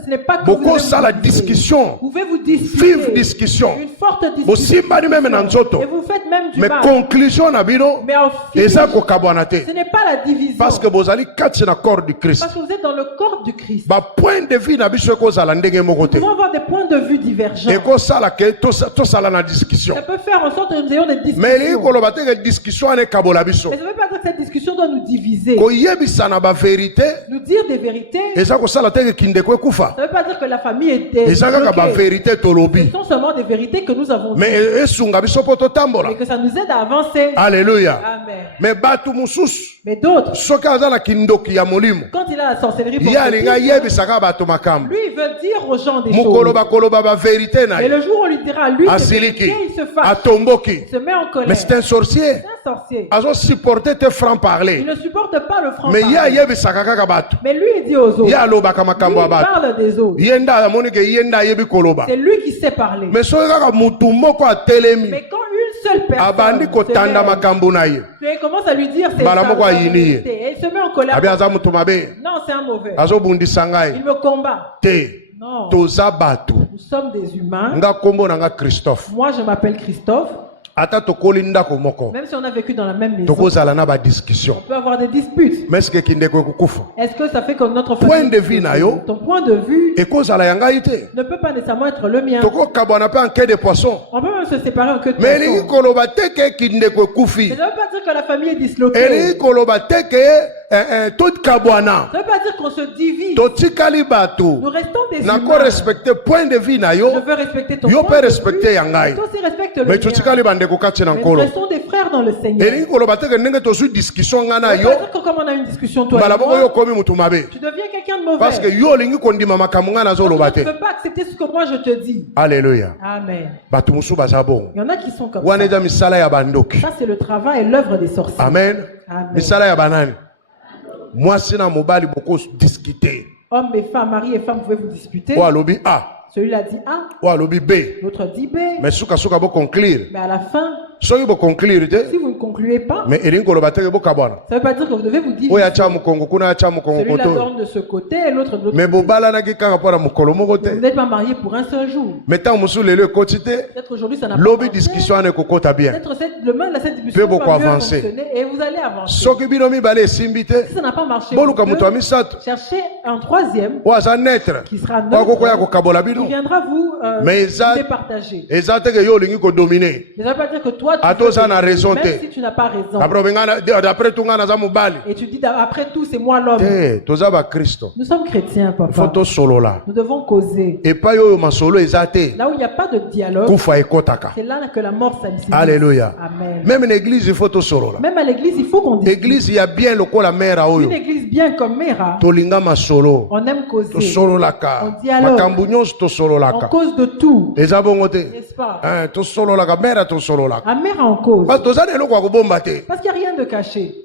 ce n'est pas que vous la discussion. Vous pouvez vous disputer. Vive discussion. Une forte discussion. Et vous faites même du mal. Mais conclusion mais en finish, ce n'est pas la division. Parce que vous allez catcher le corps du Christ. Parce que vous êtes dans le corps du Christ. Point de vue nous pouvons avoir des points de vue divergents. Ça peut faire en sorte que nous ayons des discussions. Mais ça ne veut pas dire que cette discussion doit nous diviser. Nous dire des vérités. Ça ne veut pas dire que la famille était bloquée. Ce sont seulement des vérités que nous avons dites. Mais que ça nous aide à avancer. Alléluia. Amen. Mais d'autres, quand il a la sorcellerie, lui il veut dire aux gens des choses. Et le jour où on lui dira, lui, il se fâche, il se met en colère. Mais c'est un sorcier. Il ne supporte pas le franc-parler. Mais lui, il dit aux autres. Lui, il parle des autres. C'est lui qui sait parler. Mais quand une seule personne il commence à lui dire c'est ça, et il se met en colère. Non, c'est un mauvais. Il me combat. Non. Nous sommes des humains. Moi, je m'appelle Christophe. Même si on a vécu dans la même maison, on peut avoir des disputes. Est-ce que ça fait que notre famille, ton point de vue ne peut pas nécessairement être le mien? On peut même se séparer en queue de poisson. Mais ça ne veut pas dire que la famille est disloquée. Ça ne veut pas dire qu'on se divise. Nous restons des humains. Je veux respecter ton point de vue. Toi aussi respecte le mien. Mais nous restons des frères dans le Seigneur. Ça veut pas dire que comme on a une discussion toi et moi, tu deviens quelqu'un de mauvais. Parce que tu ne peux pas accepter ce que moi je te dis. Alléluia. Amen. Il y en a qui sont comme ça. Ça c'est le travail et l'œuvre des sorciers. Amen. Amen. Moi c'est na mobali beaucoup discuter. Hommes et femmes, mari et femme, pouvez vous disputer. Celui-là dit A. B. L'autre dit B. Mais souka bon conclure. Mais à la fin, Si vous ne concluez pas, ça ne veut pas dire que vous devez vous dire celui-là dorme de ce côté et l'autre de l'autre côté. Vous n'êtes pas marié pour un seul jour. Peut-être aujourd'hui ça n'a pas marché. Peut-être demain cette discussion va mieux fonctionner et vous allez avancer. Si ça n'a pas marché, cherchez un troisième qui sera neutre, qui viendra vous départager. Mais ça ne veut pas dire que toi tu veux, même si tu n'as pas raison. Et tu dis après tout c'est moi l'homme. Nous sommes chrétiens, papa. Nous devons causer. Là où il n'y a pas de dialogue, c'est là que la mort s'insinue. Alléluia. Amen. Même une église, il faut tout solo. Même à l'église, il faut qu'on dise. L'église, il y a bien le quoi la mère à une église bien comme Mera. On aime causer. On dialogue. On cause de tout. N'est-ce pas? À Mera, on cause. Parce qu'il n'y a rien de caché.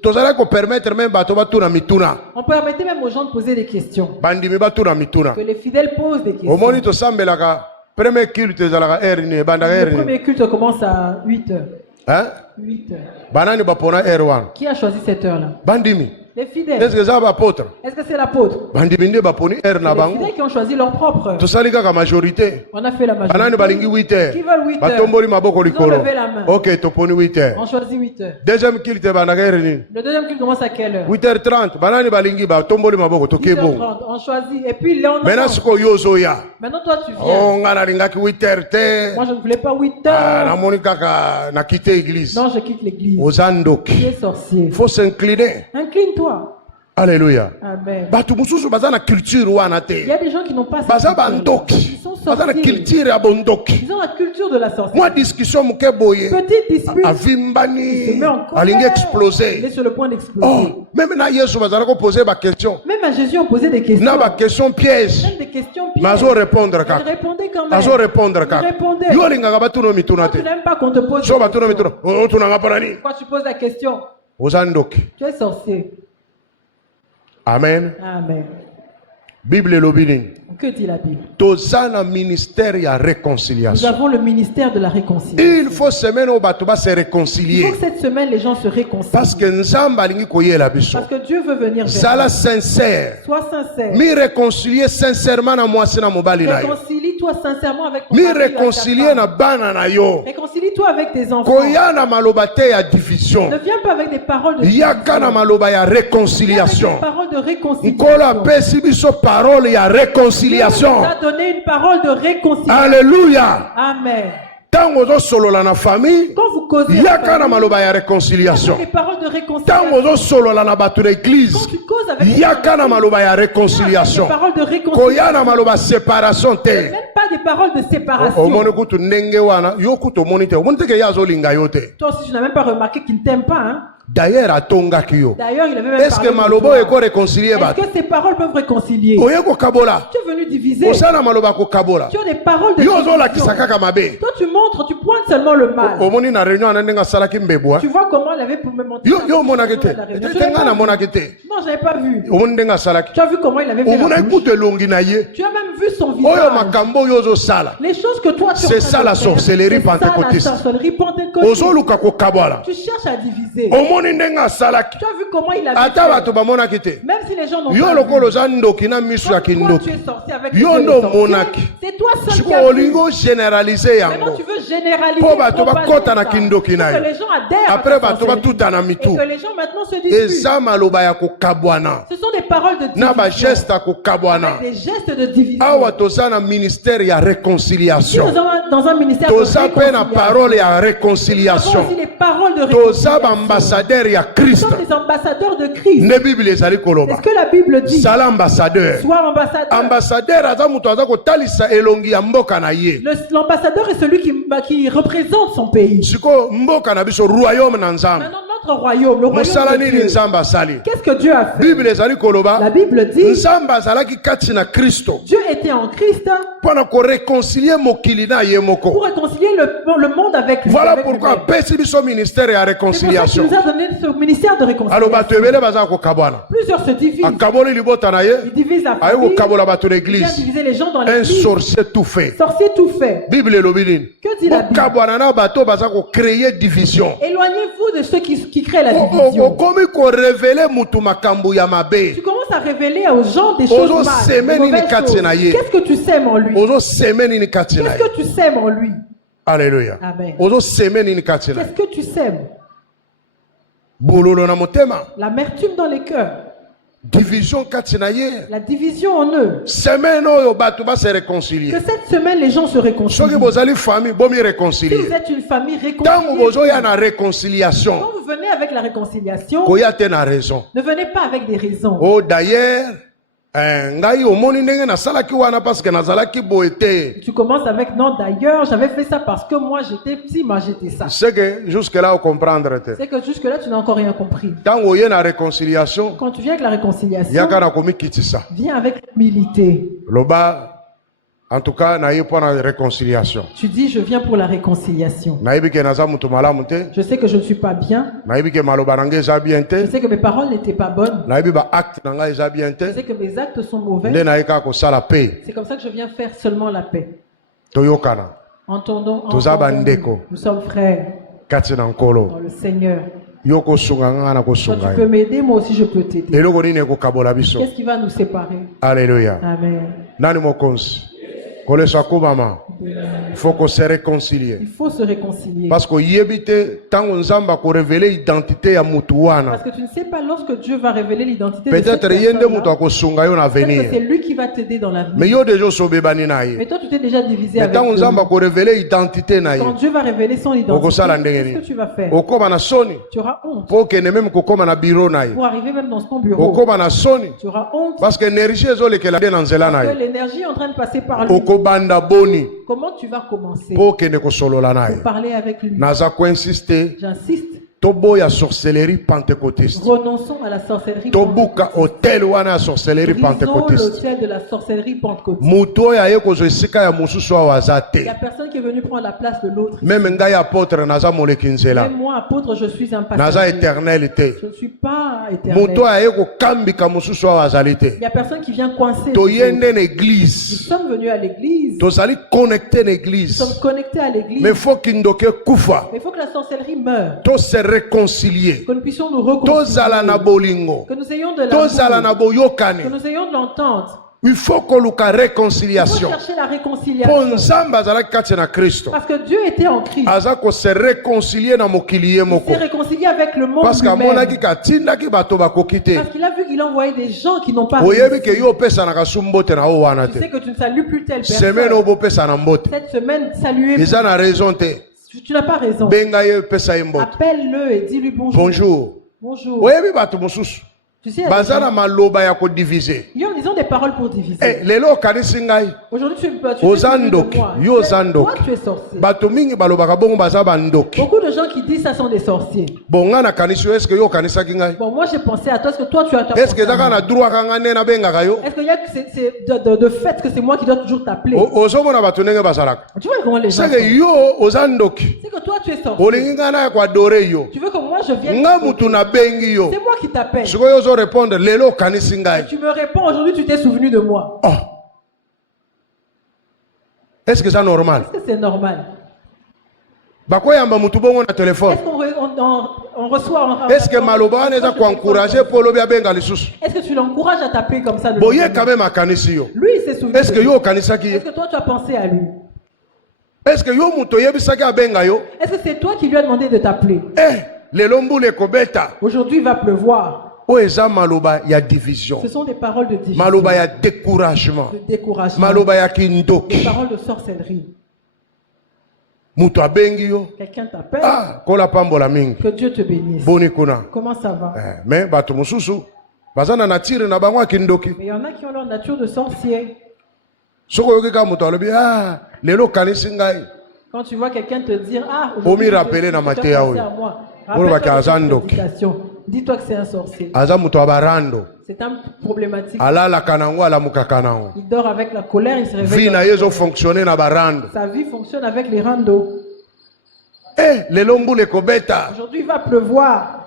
On permettait même aux gens de poser des questions. Que les fidèles posent des questions. Le premier culte commence à 8 heures. Hein? 8 heures. Qui a choisi cette heure-là? Les fidèles. Est-ce que c'est l'apôtre? C'est les fidèles qui ont choisi leur propre heure. On a fait la majorité. Qui veulent 8 heures? Ils ont levé la main. Ok, toponi 8 heures. On choisit 8 heures. Deuxième culte, le deuxième culte commence à quelle heure? 8h30. 8h30. On choisit. Et puis là, on maintenant toi tu viens. Moi je ne voulais pas 8 heures. Non, je quitte l'église. Tu es sorcier. Il faut s'incliner. Incline-toi. Alléluia. Amen. Il y a des gens qui n'ont pas ça. Ils sont sorciers. Ils ont la culture de la sorcellerie. Petite dispute. Il se met en colère. Il est sur le point d'exploser. Même à Jésus, même à Jésus, on posait des questions. Même des questions pièges. Il répondait quand même. Il répondait. Tu n'aimes pas qu'on te pose des questions. Pourquoi tu poses la question? Tu es sorcier. Amen. Amen. Bible lobini. Que dit la Bible? Nous avons le ministère de la réconciliation. Il faut se réconcilier. Il faut que cette semaine les gens se réconcilient. Parce que Dieu veut venir vers nous. Sincère. Sois sincère. Mi réconcilier sincèrement na moi na mobali na yo. Réconcilie-toi sincèrement avec ton mi mari. Réconcilier na bana na yo. Réconcilie-toi avec tes enfants. Koya na maloba te ya division. Ne viens pas avec des paroles de division. Yaka na maloba ya réconciliation. Viens avec des paroles de réconciliation. Kola pesi biso parole ya réconciliation. Dieu nous a donné une parole de réconciliation. Alléluia. Amen. Quand vous solo la famille, quand vous causez il y a quand maloba ya réconciliation. Des paroles de réconciliation. Quand vous solo la batu l'église, il y a quand maloba ya réconciliation. Des paroles de réconciliation. Koya maloba séparation te. Même pas des paroles de séparation. Au monde kutu nenge wana, yo kutu monite. Au monde ke yazo linga yote. Toi aussi tu n'as même pas remarqué qu'il ne t'aime pas, hein? D'ailleurs, à Tonga Kyo. D'ailleurs, il avait même est-ce que Malobo est réconcilié? Est-ce que ces paroles peuvent réconcilier? Tu es venu diviser. Tu as des paroles de division. Toi, tu montres, tu pointes seulement le mal. Tu vois comment il avait pour me montrer. Non, je n'avais pas vu. Tu as vu comment il avait fait la bouche. Tu as même vu son visage. Les choses que toi tu c'est ça la sorcellerie pentecôtiste. Tu cherches à diviser. Tu as vu comment il a fait. Même si les gens n'ont pas vu. Toi, tu es sorti avec les c'est toi seul qui as vu. Maintenant, tu veux généraliser. Pour que les gens adhèrent à ta sorcellerie. Et que les gens maintenant se disent. Ce sont des paroles de division. Avec des gestes de division. Nous sommes dans un ministère de réconciliation. Nous sommes dans un ministère de réconciliation. Nous avons aussi les paroles de réconciliation. Nous sommes des ambassadeurs de Christ. Est-ce que la Bible dit? Sois ambassadeur. L'ambassadeur est celui qui représente son pays. Maintenant, notre royaume, le royaume de Dieu. Qu'est-ce que Dieu a fait? La Bible dit Dieu était en Christ pour réconcilier réconcilier le monde avec lui. Voilà pourquoi son ministère est à réconciliation. C'est pour ça qu'il nous a donné ce ministère de réconciliation. Plusieurs se divisent. Ils divisent la famille. Ils viennent diviser les gens dans l'église. Un sorcier tout fait. Sorcier tout fait. Bible Que dit la Bible? Créer division. Éloignez-vous de ceux qui créent la division. Tu commences à révéler aux gens des choses mal. Qu'est-ce que tu sèmes en lui? Qu'est-ce que tu sèmes en lui? Alléluia. Amen. Qu'est-ce que tu sèmes? L'amertume dans les cœurs. Division la division en eux. Que cette semaine les gens se réconcilient. Si vous êtes une famille réconciliée, quand vous venez avec la réconciliation, ne venez pas avec des raisons. Oh d'ailleurs, tu commences avec non d'ailleurs j'avais fait ça parce que moi j'étais petit, moi j'étais ça. C'est que jusque là on comprendre. C'est que jusque là tu n'as encore rien compris. Quand tu viens avec la réconciliation, viens avec l'humilité. En tout cas, réconciliation. Tu dis, je viens pour la réconciliation. Je sais que je ne suis pas bien. Je sais que mes paroles n'étaient pas bonnes. Je sais que mes actes sont mauvais. C'est comme ça que je viens faire seulement la paix. Entendons. Nous sommes frères dans le Seigneur. Toi, tu peux m'aider, moi aussi je peux t'aider. Qu'est-ce qui va nous séparer? Alléluia. Amen. Il faut qu'on se réconcilie. Il faut se réconcilier. Parce que tu ne sais pas lorsque Dieu va révéler l'identité de cette personne-là. Peut-être que c'est lui qui va t'aider dans la vie. Mais toi tu t'es déjà divisé avec lui. Quand Dieu va révéler son identité, qu'est-ce que tu vas faire? Tu auras honte. Pour arriver même dans son bureau. Tu auras honte. Parce que l'énergie est en train de passer par lui. Comment tu vas commencer pour parler avec lui? J'insiste. Toboya sorcellerie pentecôtiste. Renonçons à la sorcellerie Tobuka hôtel wana sorcellerie pentecôtiste. L'hôtel de la sorcellerie pentecôtiste. Mutoya yeko zesika ya mususu wa wazate. Il y a personne qui est venu prendre la place de l'autre. Même ngai apôtre naza molekinzela. Même moi apôtre je suis un pasteur. Naza éternalité. Je ne suis pas éternel. Mutoya yeko kambika mususu wa wazalite. Il y a personne qui vient coincer. Toyende l'église. Nous sommes venus à l'église. Tozali connecter l'église. Nous sommes connectés à l'église. Mais faut kindoke kufa. Mais il faut que la sorcellerie meure. Réconcilier. Que nous puissions nous réconcilier. Que nous ayons de l'amour. Que nous ayons de l'entente. Il faut qu'on ait la réconciliation. Il faut chercher la réconciliation. Parce que Dieu était en Christ. Il s'est réconcilié avec le monde parce lui-même. Parce qu'il a vu qu'il envoyait des gens qui n'ont pas réussi. Tu sais que tu ne salues plus telle personne. Cette semaine, saluez. Tu n'as pas raison. Appelle-le et dis-lui bonjour. Bonjour. Tu sais, ils ont des paroles pour diviser. Aujourd'hui, tu es moi. Toi, tu es sorcier. Beaucoup de gens qui disent ça sont des sorciers. Bon, moi j'ai pensé à toi. Est-ce que toi tu as pensé? Est-ce qu'il y a de fait que c'est moi qui dois toujours t'appeler? Tu vois comment les gens sont? C'est que toi tu es sorcier. Tu veux que moi je vienne? C'est moi qui t'appelle. Tu me réponds aujourd'hui, tu t'es souvenu de moi. Oh. Est-ce que c'est normal? Est-ce que c'est normal? Est-ce qu'on reçoit? Est-ce que Maloba n'est pas encouragé pour le bien? Est-ce que tu l'encourages à t'appeler comme ça? Lui, il s'est souvenu. Est-ce que toi tu as pensé à lui? Est-ce que c'est toi qui lui as demandé de t'appeler? Aujourd'hui il va pleuvoir. Il y a division. Ce sont des paroles de division. Maloba, il y a découragement. De découragement. Maloba, il y a kindoki. Des paroles de sorcellerie. Quelqu'un t'appelle. Que Dieu te bénisse. Comment ça va? Mais il y en a qui ont leur nature de sorcier. Quand tu vois quelqu'un te dire, ah, rappeler à moi. Dis-toi que c'est un sorcier. C'est un problématique. Il dort avec la colère, il se réveille. Sa vie fonctionne avec les randos. Aujourd'hui, il va pleuvoir.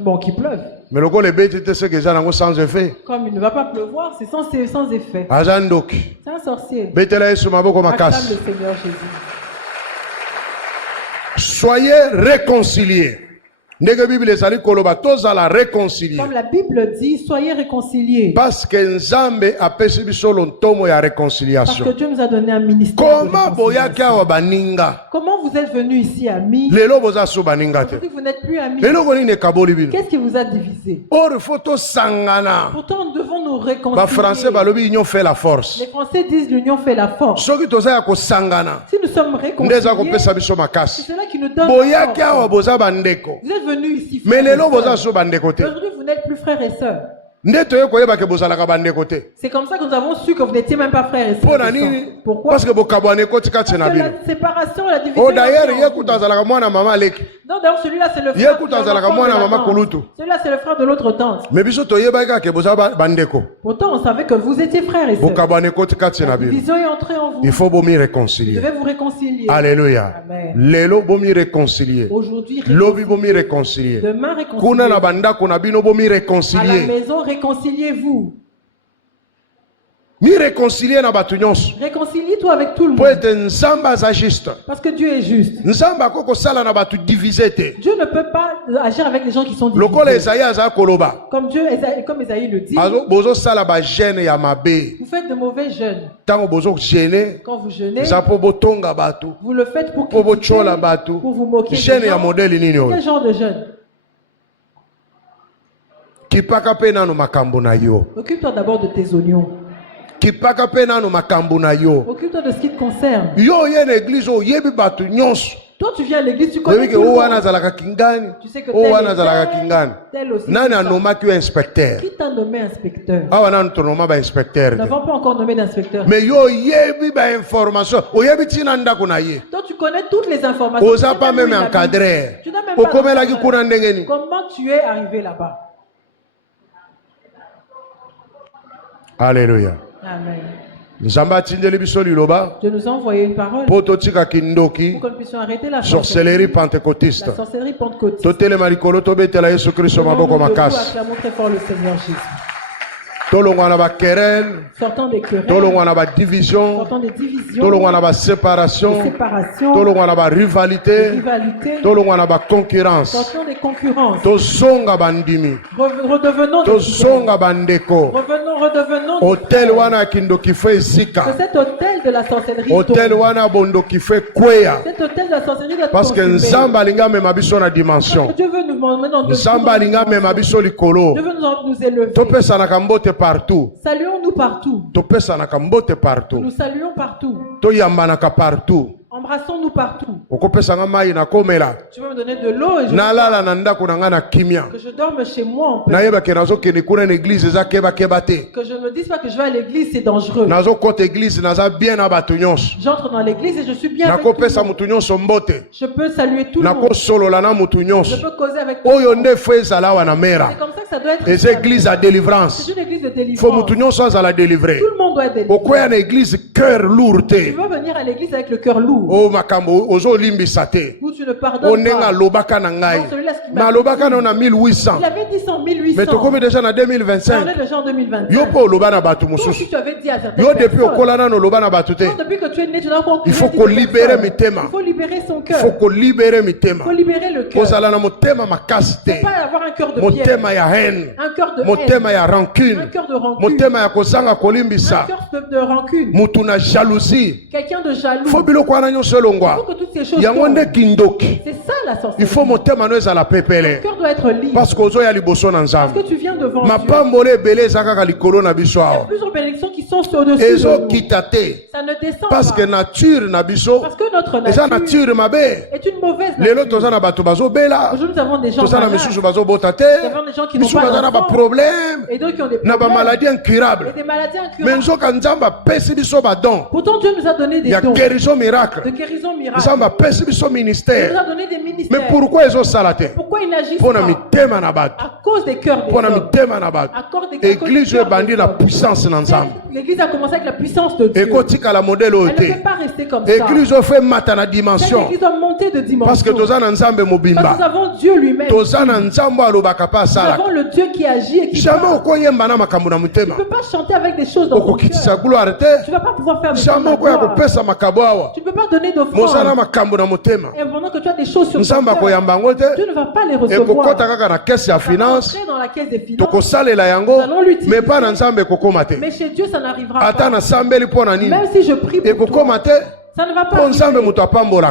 Bon, qu'il pleuve. Mais comme il ne va pas pleuvoir, c'est sans effet. C'est un sorcier. Acclame le Seigneur Jésus. Soyez réconciliés. Comme la Bible dit, soyez réconciliés. Parce que Dieu nous a donné un ministère. Comment vous êtes venus ici amis? Aujourd'hui vous n'êtes plus amis. Qu'est-ce qui vous a divisé? Pourtant nous devons nous réconcilier. Les Français disent l'union fait la force. Si nous sommes réconciliés, c'est cela qui nous donne la force. Vous êtes venus ici frères et sœurs. Aujourd'hui vous n'êtes plus frères et sœurs. C'est comme ça que nous avons su que vous n'étiez même pas frères et sœurs. Pourquoi? Parce que la séparation, la division. Non, d'ailleurs celui-là c'est le frère de celui-là c'est le frère de l'autre tante. Pourtant on savait que vous étiez frères et sœurs. La division est entrée en vous. Il faut vous réconcilier. Vous devez vous réconcilier. Alléluia. Amen. Aujourd'hui réconcilier. Demain réconcilier. À la maison réconciliez-vous. Réconcilie-toi avec tout le monde. Parce que Dieu est juste. Dieu ne peut pas agir avec les gens qui sont divisés. Comme Esaïe le dit. Vous faites de mauvais jeûnes. Quand vous jeûnez, vous le faites pour vous moquer. Quel genre de jeûne? Occupe-toi d'abord de tes oignons. Occupe-toi de ce qui te concerne. Toi tu viens à l'église, tu connais tout le monde. Tu sais que tel aussi. Qui t'a nommé inspecteur? Nous n'avons pas encore nommé d'inspecteur. Mais toi tu connais toutes les informations. Tu n'as même pas encadré. Comment tu es arrivé là-bas? Alléluia. Amen. Dieu nous a envoyé une parole pour que nous puissions arrêter la sorcellerie pentecôtiste. La sorcellerie pentecôtiste. Nous acclamons très fort le Seigneur Jésus. Sortant des querelles, sortant des divisions, sortant des séparation, rivalité, concurrence, sortant des concurrences, redevenons hôtel wana kindo kifé sika. C'est cet hôtel de la sorcellerie. Hôtel wana bondo kifé kwea. Cet hôtel de la sorcellerie doit parce que nzamba alinga mema biso na dimension. Dieu veut nous mener dans nzamba alinga mema biso likolo. Dieu veut nous élever. Topesa na kambote partout. Saluons-nous partout. Topesa na kambote partout. Nous saluons partout. Toyambanaka partout. Embrassons-nous partout. Tu veux me donner de l'eau et que je dorme chez moi en paix. Que je ne me dise pas que je vais à l'église, c'est dangereux. J'entre dans l'église et je suis bien avec tout le monde. Je peux saluer tout le monde. Je peux causer avec tout le monde. C'est comme ça que ça doit être. C'est une église de délivrance. C'est une église de délivrance. Tout le monde doit être délivré. Tu veux venir à l'église avec le cœur lourd. Oh makambo ozo limbisa te. Où tu ne pardonnes pas. Lobaka na ngai. Ma lobaka na 1800. Il avait dit 100 1800. Mais tu comme déjà en 2025. On est déjà en 2025. Yo po lobana batu mususu. Tu avais dit à certaines personnes. Yo depuis okolana no lobana batu te. Depuis que tu es né, tu n'as pas encore. Il faut qu'on libère mitema. Il faut libérer son cœur. Il faut qu'on libère mitema. Il faut libérer le cœur. Kozala na motema makasi te. Pas avoir un cœur de pierre. Motema ya haine. Un cœur de haine. Motema ya rancune. Un cœur de rancune. Motema ya kozanga kolimbisa. Un cœur de rancune. Mutuna jalousie. Quelqu'un de jaloux. Faut biloko wana nyonso longwa. Que toutes ces choses c'est ça la sorcellerie. Il faut monter manuel à la pépélé. Ton cœur doit être libre. Parce que tu viens devant Dieu. Il y a plusieurs bénédictions qui sont au-dessus de nous. Ça ne descend parce pas. Que nature parce que notre nature est une mauvaise nature. Aujourd'hui nous avons des gens malades. Nous avons des gens qui n'ont pas d'enfants. Et d'autres qui ont des problèmes. Maladies incurables. Et des maladies incurables. Pourtant Dieu nous a donné des dons. Guérison miracle. De guérison miracle. Il nous a donné des ministères. ministère. Mais pourquoi ils ont salaté? Pourquoi ils n'agissent Pour pas? À cause des cœurs des hommes. L'église veut bandir la puissance ensemble. L'église a commencé avec la puissance de Dieu. Et quand la modèle Elle ne peut pas rester comme ça. L'église a fait matana dimension. L'église a monté de dimension. Parce que nous avons Dieu lui-même. Nous avons le Dieu qui agit et qui parle. Tu ne peux pas chanter avec des choses dans ton cœur. Tu ne vas pas pouvoir faire des choses. Tu ne peux pas donner d'offrande. Et pendant que tu as des choses sur ton cœur, Dieu ne va pas les recevoir. Dans la caisse des finances, nous allons l'utiliser. Mais chez Dieu, ça n'arrivera pas. Même si je prie pour toi, ça ne va pas arriver.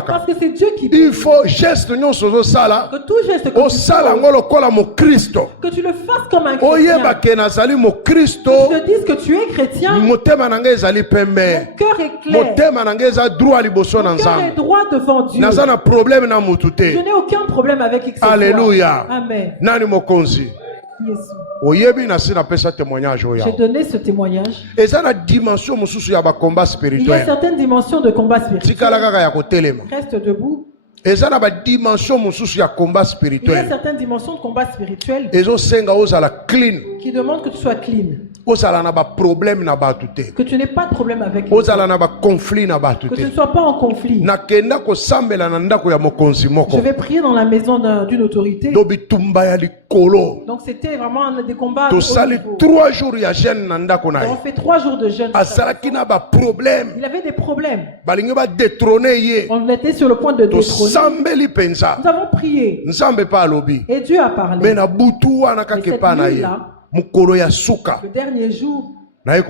Parce que c'est Dieu qui prie. Il faut geste que tout geste que tu le fasses comme un chrétien. Que tu te dises que tu es chrétien. Mon cœur est clair. Mon cœur est droit devant Dieu. Je n'ai aucun problème avec qui que ce soit. Alléluia. Amen. J'ai donné ce témoignage. Il y a certaines dimensions de combat spirituel. Reste debout. Il y a certaines dimensions de combat spirituel qui demandent que tu sois clean. Que tu n'aies pas de problème avec eux. Que tu ne sois pas en conflit. Je vais prier dans la maison d'une autorité. Donc c'était vraiment des combats. On fait 3 jours de jeûne. Il avait des problèmes. On était sur le point de détrôner. Nous avons prié. Et Dieu a parlé. Mais cette nuit-là, le dernier jour, je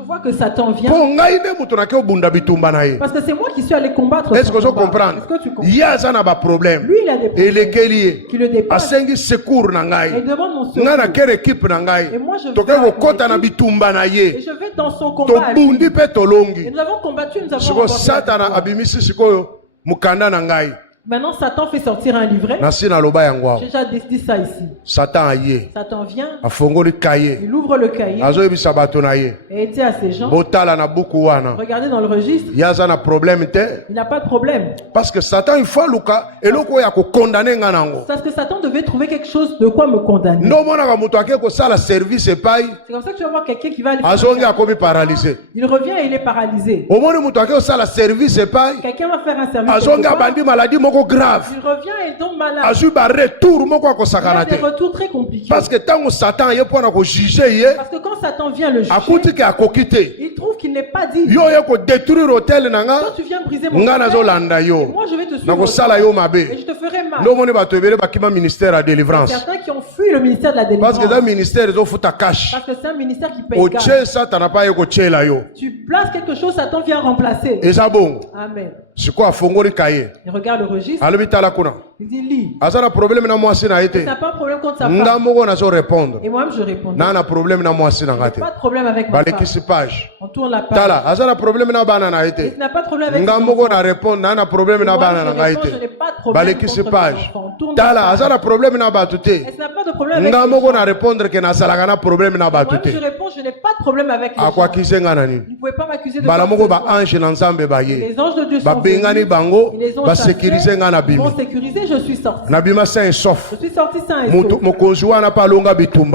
vois que Satan vient. Parce que c'est moi qui suis allé combattre. Est-ce que tu comprends? Lui, il a des problèmes. Lui, il a des problèmes qui le dépassent. Et il demande mon secours. Et moi, je vais dans son combat. Et nous avons combattu, nous avons remporté. Maintenant, Satan fait sortir un livret. J'ai déjà dit ça ici. Satan vient. Il ouvre le cahier. Et il dit à ces gens, regardez dans le registre. Il n'a pas de problème. Parce que Satan, il faut parce que Satan devait trouver quelque chose de quoi me condamner. C'est comme ça que tu vas voir quelqu'un qui va aller. Il revient et il est paralysé. Quelqu'un va faire un service. Grave. Il revient et tombe malade. Il y a des retours très compliqués. Parce que quand Satan vient le juger, il trouve qu'il n'est pas digne. Quand tu viens briser mon cœur, moi je vais te suivre et je te ferai mal. Il y a certains qui ont fui le ministère de la délivrance. Parce que c'est un ministère qui paye cash. Tu places quelque chose, Satan vient remplacer. Amen. Il regarde le registre. Il dit lis. Il n'a pas de problème contre sa femme. Et moi-même je réponds. Il n'y a pas de problème avec ma femme. On tourne la page. Il n'a pas de problème avec ses enfants. Et moi je réponds, je n'ai pas de problème contre mes enfants. On tourne la page. Et n'a pas de problème avec ses enfants. Moi je réponds, je n'ai pas de problème avec les gens. Vous ne pouvez pas m'accuser de ça. Les anges de Dieu sont venus. Ils les ont sécurisés, je suis sorti. Je suis sorti sain et sauf.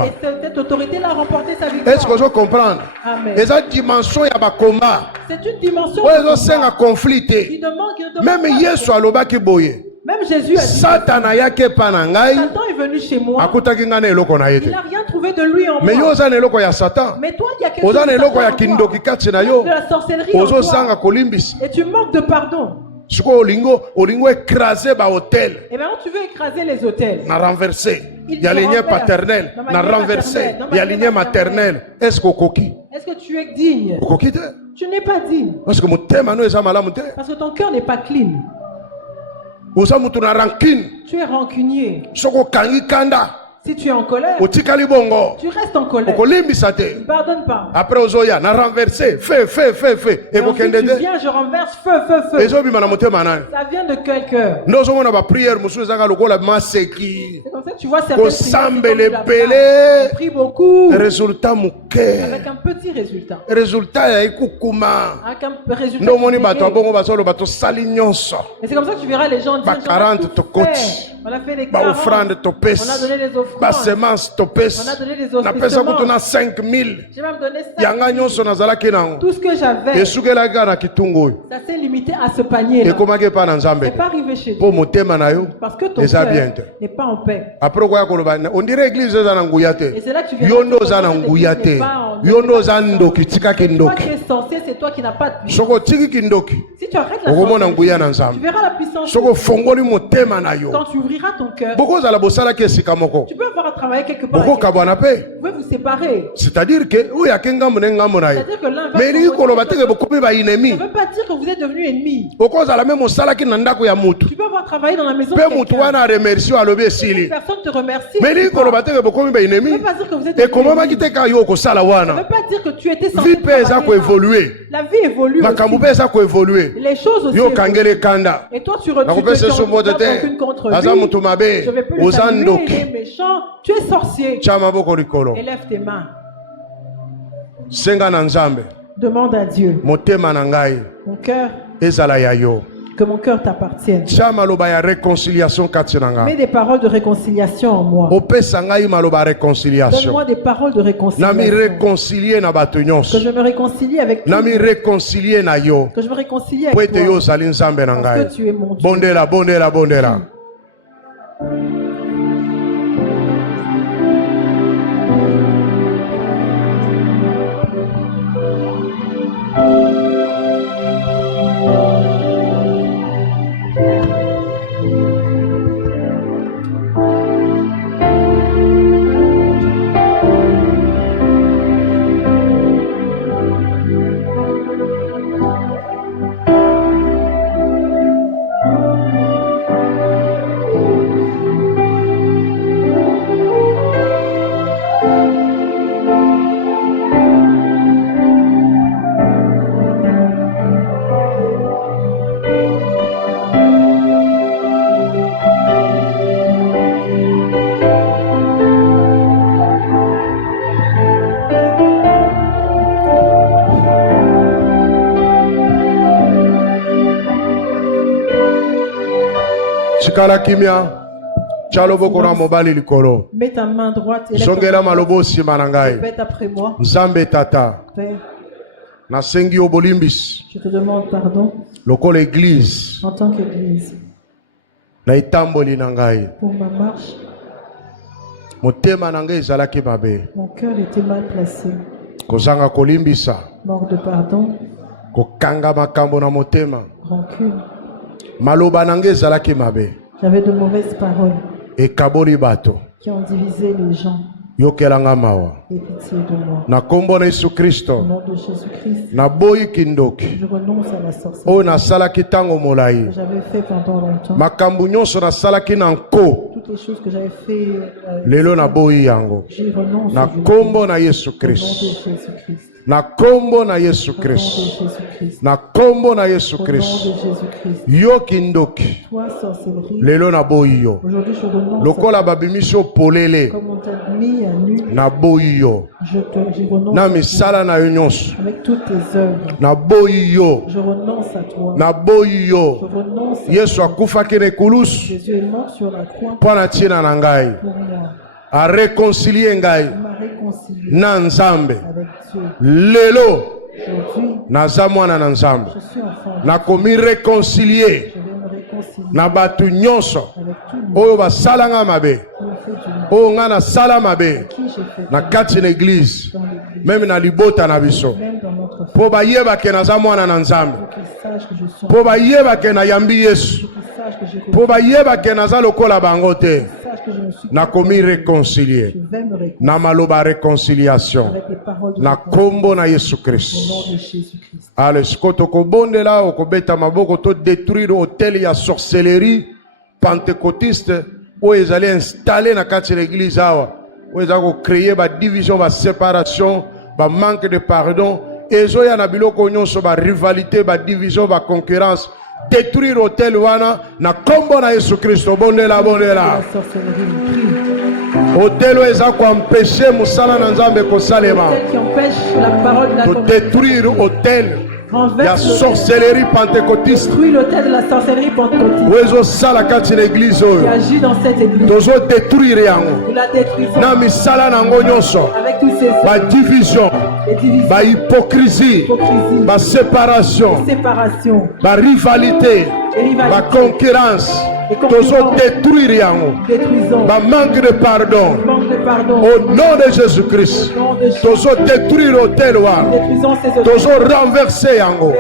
Et cette autorité-là a remporté sa victoire. Est-ce que je comprends? Amen. C'est une dimension de combat. C'est une dimension de conflit. Même Jésus a dit même Jésus a dit Satan est venu chez moi. Il n'a rien trouvé de lui en moi. Mais toi, il y a quelque chose de la sorcellerie en toi. Et tu manques de pardon. Et maintenant tu veux écraser les hôtels. Il y a lignée paternelle, lignée maternelle. Est-ce que tu es digne? Tu n'es pas digne. Parce que ton cœur n'est pas clean. Tu es rancunier. Si Si tu es en colère, tu restes en colère. Tu ne pardonnes pas. Après, Ozoya, na renversé, fais. Et ensuite, tu viens, je renverse, feu. Ça vient de quel cœur? C'est comme ça que tu vois certaines prières, on prie beaucoup, avec un petit résultat. Avec un résultat. Et c'est comme ça que tu verras les gens dire, on a fait les 40, on a donné les offrandes, on a donné les offrandes, j'ai même donné 5 tout ce que j'avais, ça s'est limité à ce panier là. C'est pas arrivé chez Dieu parce que ton cœur n'est pas en paix. On dirait l'église est en Ngouyate. Et c'est là que tu viens de toi qui es censé, c'est toi qui n'as pas de puissance. Si tu arrêtes la sorcellerie, tu verras la puissance. Quand tu ouvriras ton cœur, tu peux avoir à travailler quelque part. Vous pouvez vous séparer. C'est-à-dire que l'un va ça ne veut pas dire que vous êtes devenus ennemis. Tu peux avoir travaillé dans la maison de quelqu'un. Personne ne te remercie. Ça ne veut pas dire que vous êtes devenus ennemis. Ça ne veut pas dire que tu étais censé travailler. La vie évolue aussi. Les choses aussi évoluent. Et toi tu retournes aucune contre lui. Je vais plus le saluer, il est méchant. Tu es sorcier. Élève tes mains. Demande à Dieu. Mon cœur, que mon cœur t'appartienne. Mets des paroles de réconciliation en moi. Donne-moi des paroles de réconciliation. Que je me réconcilie avec toi. Que je me réconcilie avec toi. Parce que tu es mon Dieu. Bondela. Mets ta main droite et répète après moi. Père, je te demande pardon en tant qu'église pour ma marche. Mon cœur était mal placé. Manque de pardon, rancune. J'avais de mauvaises paroles qui ont divisé les gens. Et pitié de moi. Au nom de Jésus-Christ, je renonce à la sorcellerie que j'avais fait pendant longtemps. Toutes les choses que j'avais fait, j'y renonce. Au nom de Jésus-Christ. Na kombo na Yesu Christ. Na kombo na Yesu Christ. Yo kindoki. Lelo na boyo. Lokola babimiso polele. Na boyo. Na misala na nyonso. Avec toutes tes œuvres. Na boyo. Je renonce à toi. Na boyo. Yesu akufa kene kulus. Jésus est mort sur la croix. Pana tina na ngai. Pour moi. A réconcilier ngai na nzambe lelo naza mwana na nzambe nakomi réconcilier na batu nyonso oyo basalanga mabe oyo nga nasala mabe na kati na église meme na libota na biso po bayebake naza mwana na nzambe po bayebake nayambi Yesu po bayebake naza lokola bango te nakomi réconcilier na maloba réconciliation na kombo na Yesu Christ. Ale sikoto kobondela okobeta maboko to détruire hôtel ya sorcellerie pentecôtiste où ils allaient installer dans l'église, où ils allaient créer une division, une séparation, un manque de pardon. Et ils ont une rivalité, une division, une concurrence. Détruire l'hôtel wana na kombo na Yesu Christo bondela. Hôtel où ils ont empêché musala na nzambe kosalema. Pour détruire l'hôtel. La sorcellerie pentecôtiste. Détruit l'hôtel de la sorcellerie pentecôtiste. Où ils ont ça la carte l'église. Qui agit dans cette église. Ils ont détruire yango. Nous la détruisons. Na misala na ngonyonso. Avec tous ces ba division. Ba hypocrisie. Ba séparation. Ba rivalité. Ba concurrence. Nous ont détruire yango. Ba manque de pardon. Au nom de Jésus-Christ. Nous ont détruire l'hôtel wa. Nous ont renversé yango.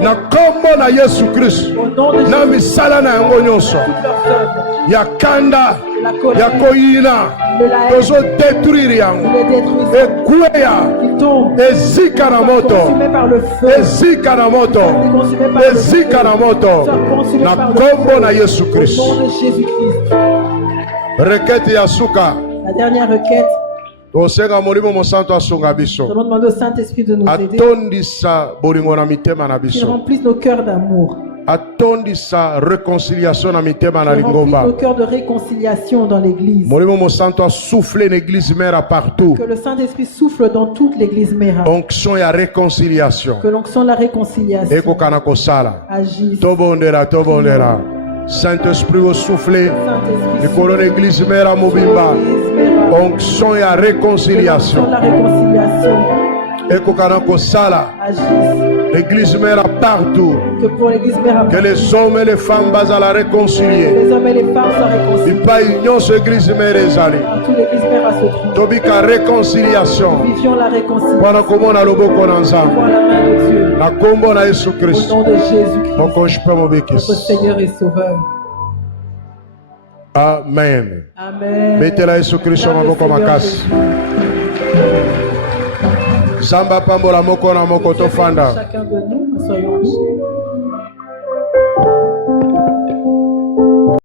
Na kombo na Yesu Christ. Na misala na yango nyonso. Ya kanda. Ya koyina. Nous ont détruire yango. Et kuya. Ezika na moto. Ezika na moto. Ezika na moto. Na kombo na Yesu Christ. Au nom de Jésus-Christ. Requête Yasuka. La dernière requête. Nous demandons au Saint-Esprit de nous aider. Qu'il remplisse nos cœurs d'amour. Atondisa réconciliation na mitema na Qu'il remplisse lingomba. nos cœurs de réconciliation dans l'église. Molimo Santo a soufflé l'église mère partout. Que le Saint-Esprit souffle dans toute l'église mère. Onction ya réconciliation. Que l'onction de la réconciliation Eko kana kosala. agisse. Tobondera. Saint-Esprit au soufflé. Le colonne église mère mobimba. Onction ya réconciliation. L'onction de la réconciliation Eko kana kosala. agisse. L'église mère partout. Que pour l'église mère Que les hommes et les femmes basent à la réconcilier. les hommes et les femmes soient réconciliés. Il pas union sur l'église mère ezali. Partout l'église mère a ce trône. Tobika réconciliation. Vivions la réconciliation. Wana komona loboko na nzambe. Pour la main de Dieu. Na kombo na Yesu Au Christ. nom de Jésus-Christ. Moko jipe Notre mobekisi. Seigneur et Sauveur. Amen. Amen. Betela Yesu Christ Regarde le maboko Seigneur makasi. Jésus. Zamba pambola moko na moko tofanda. Chacun de nous, soyons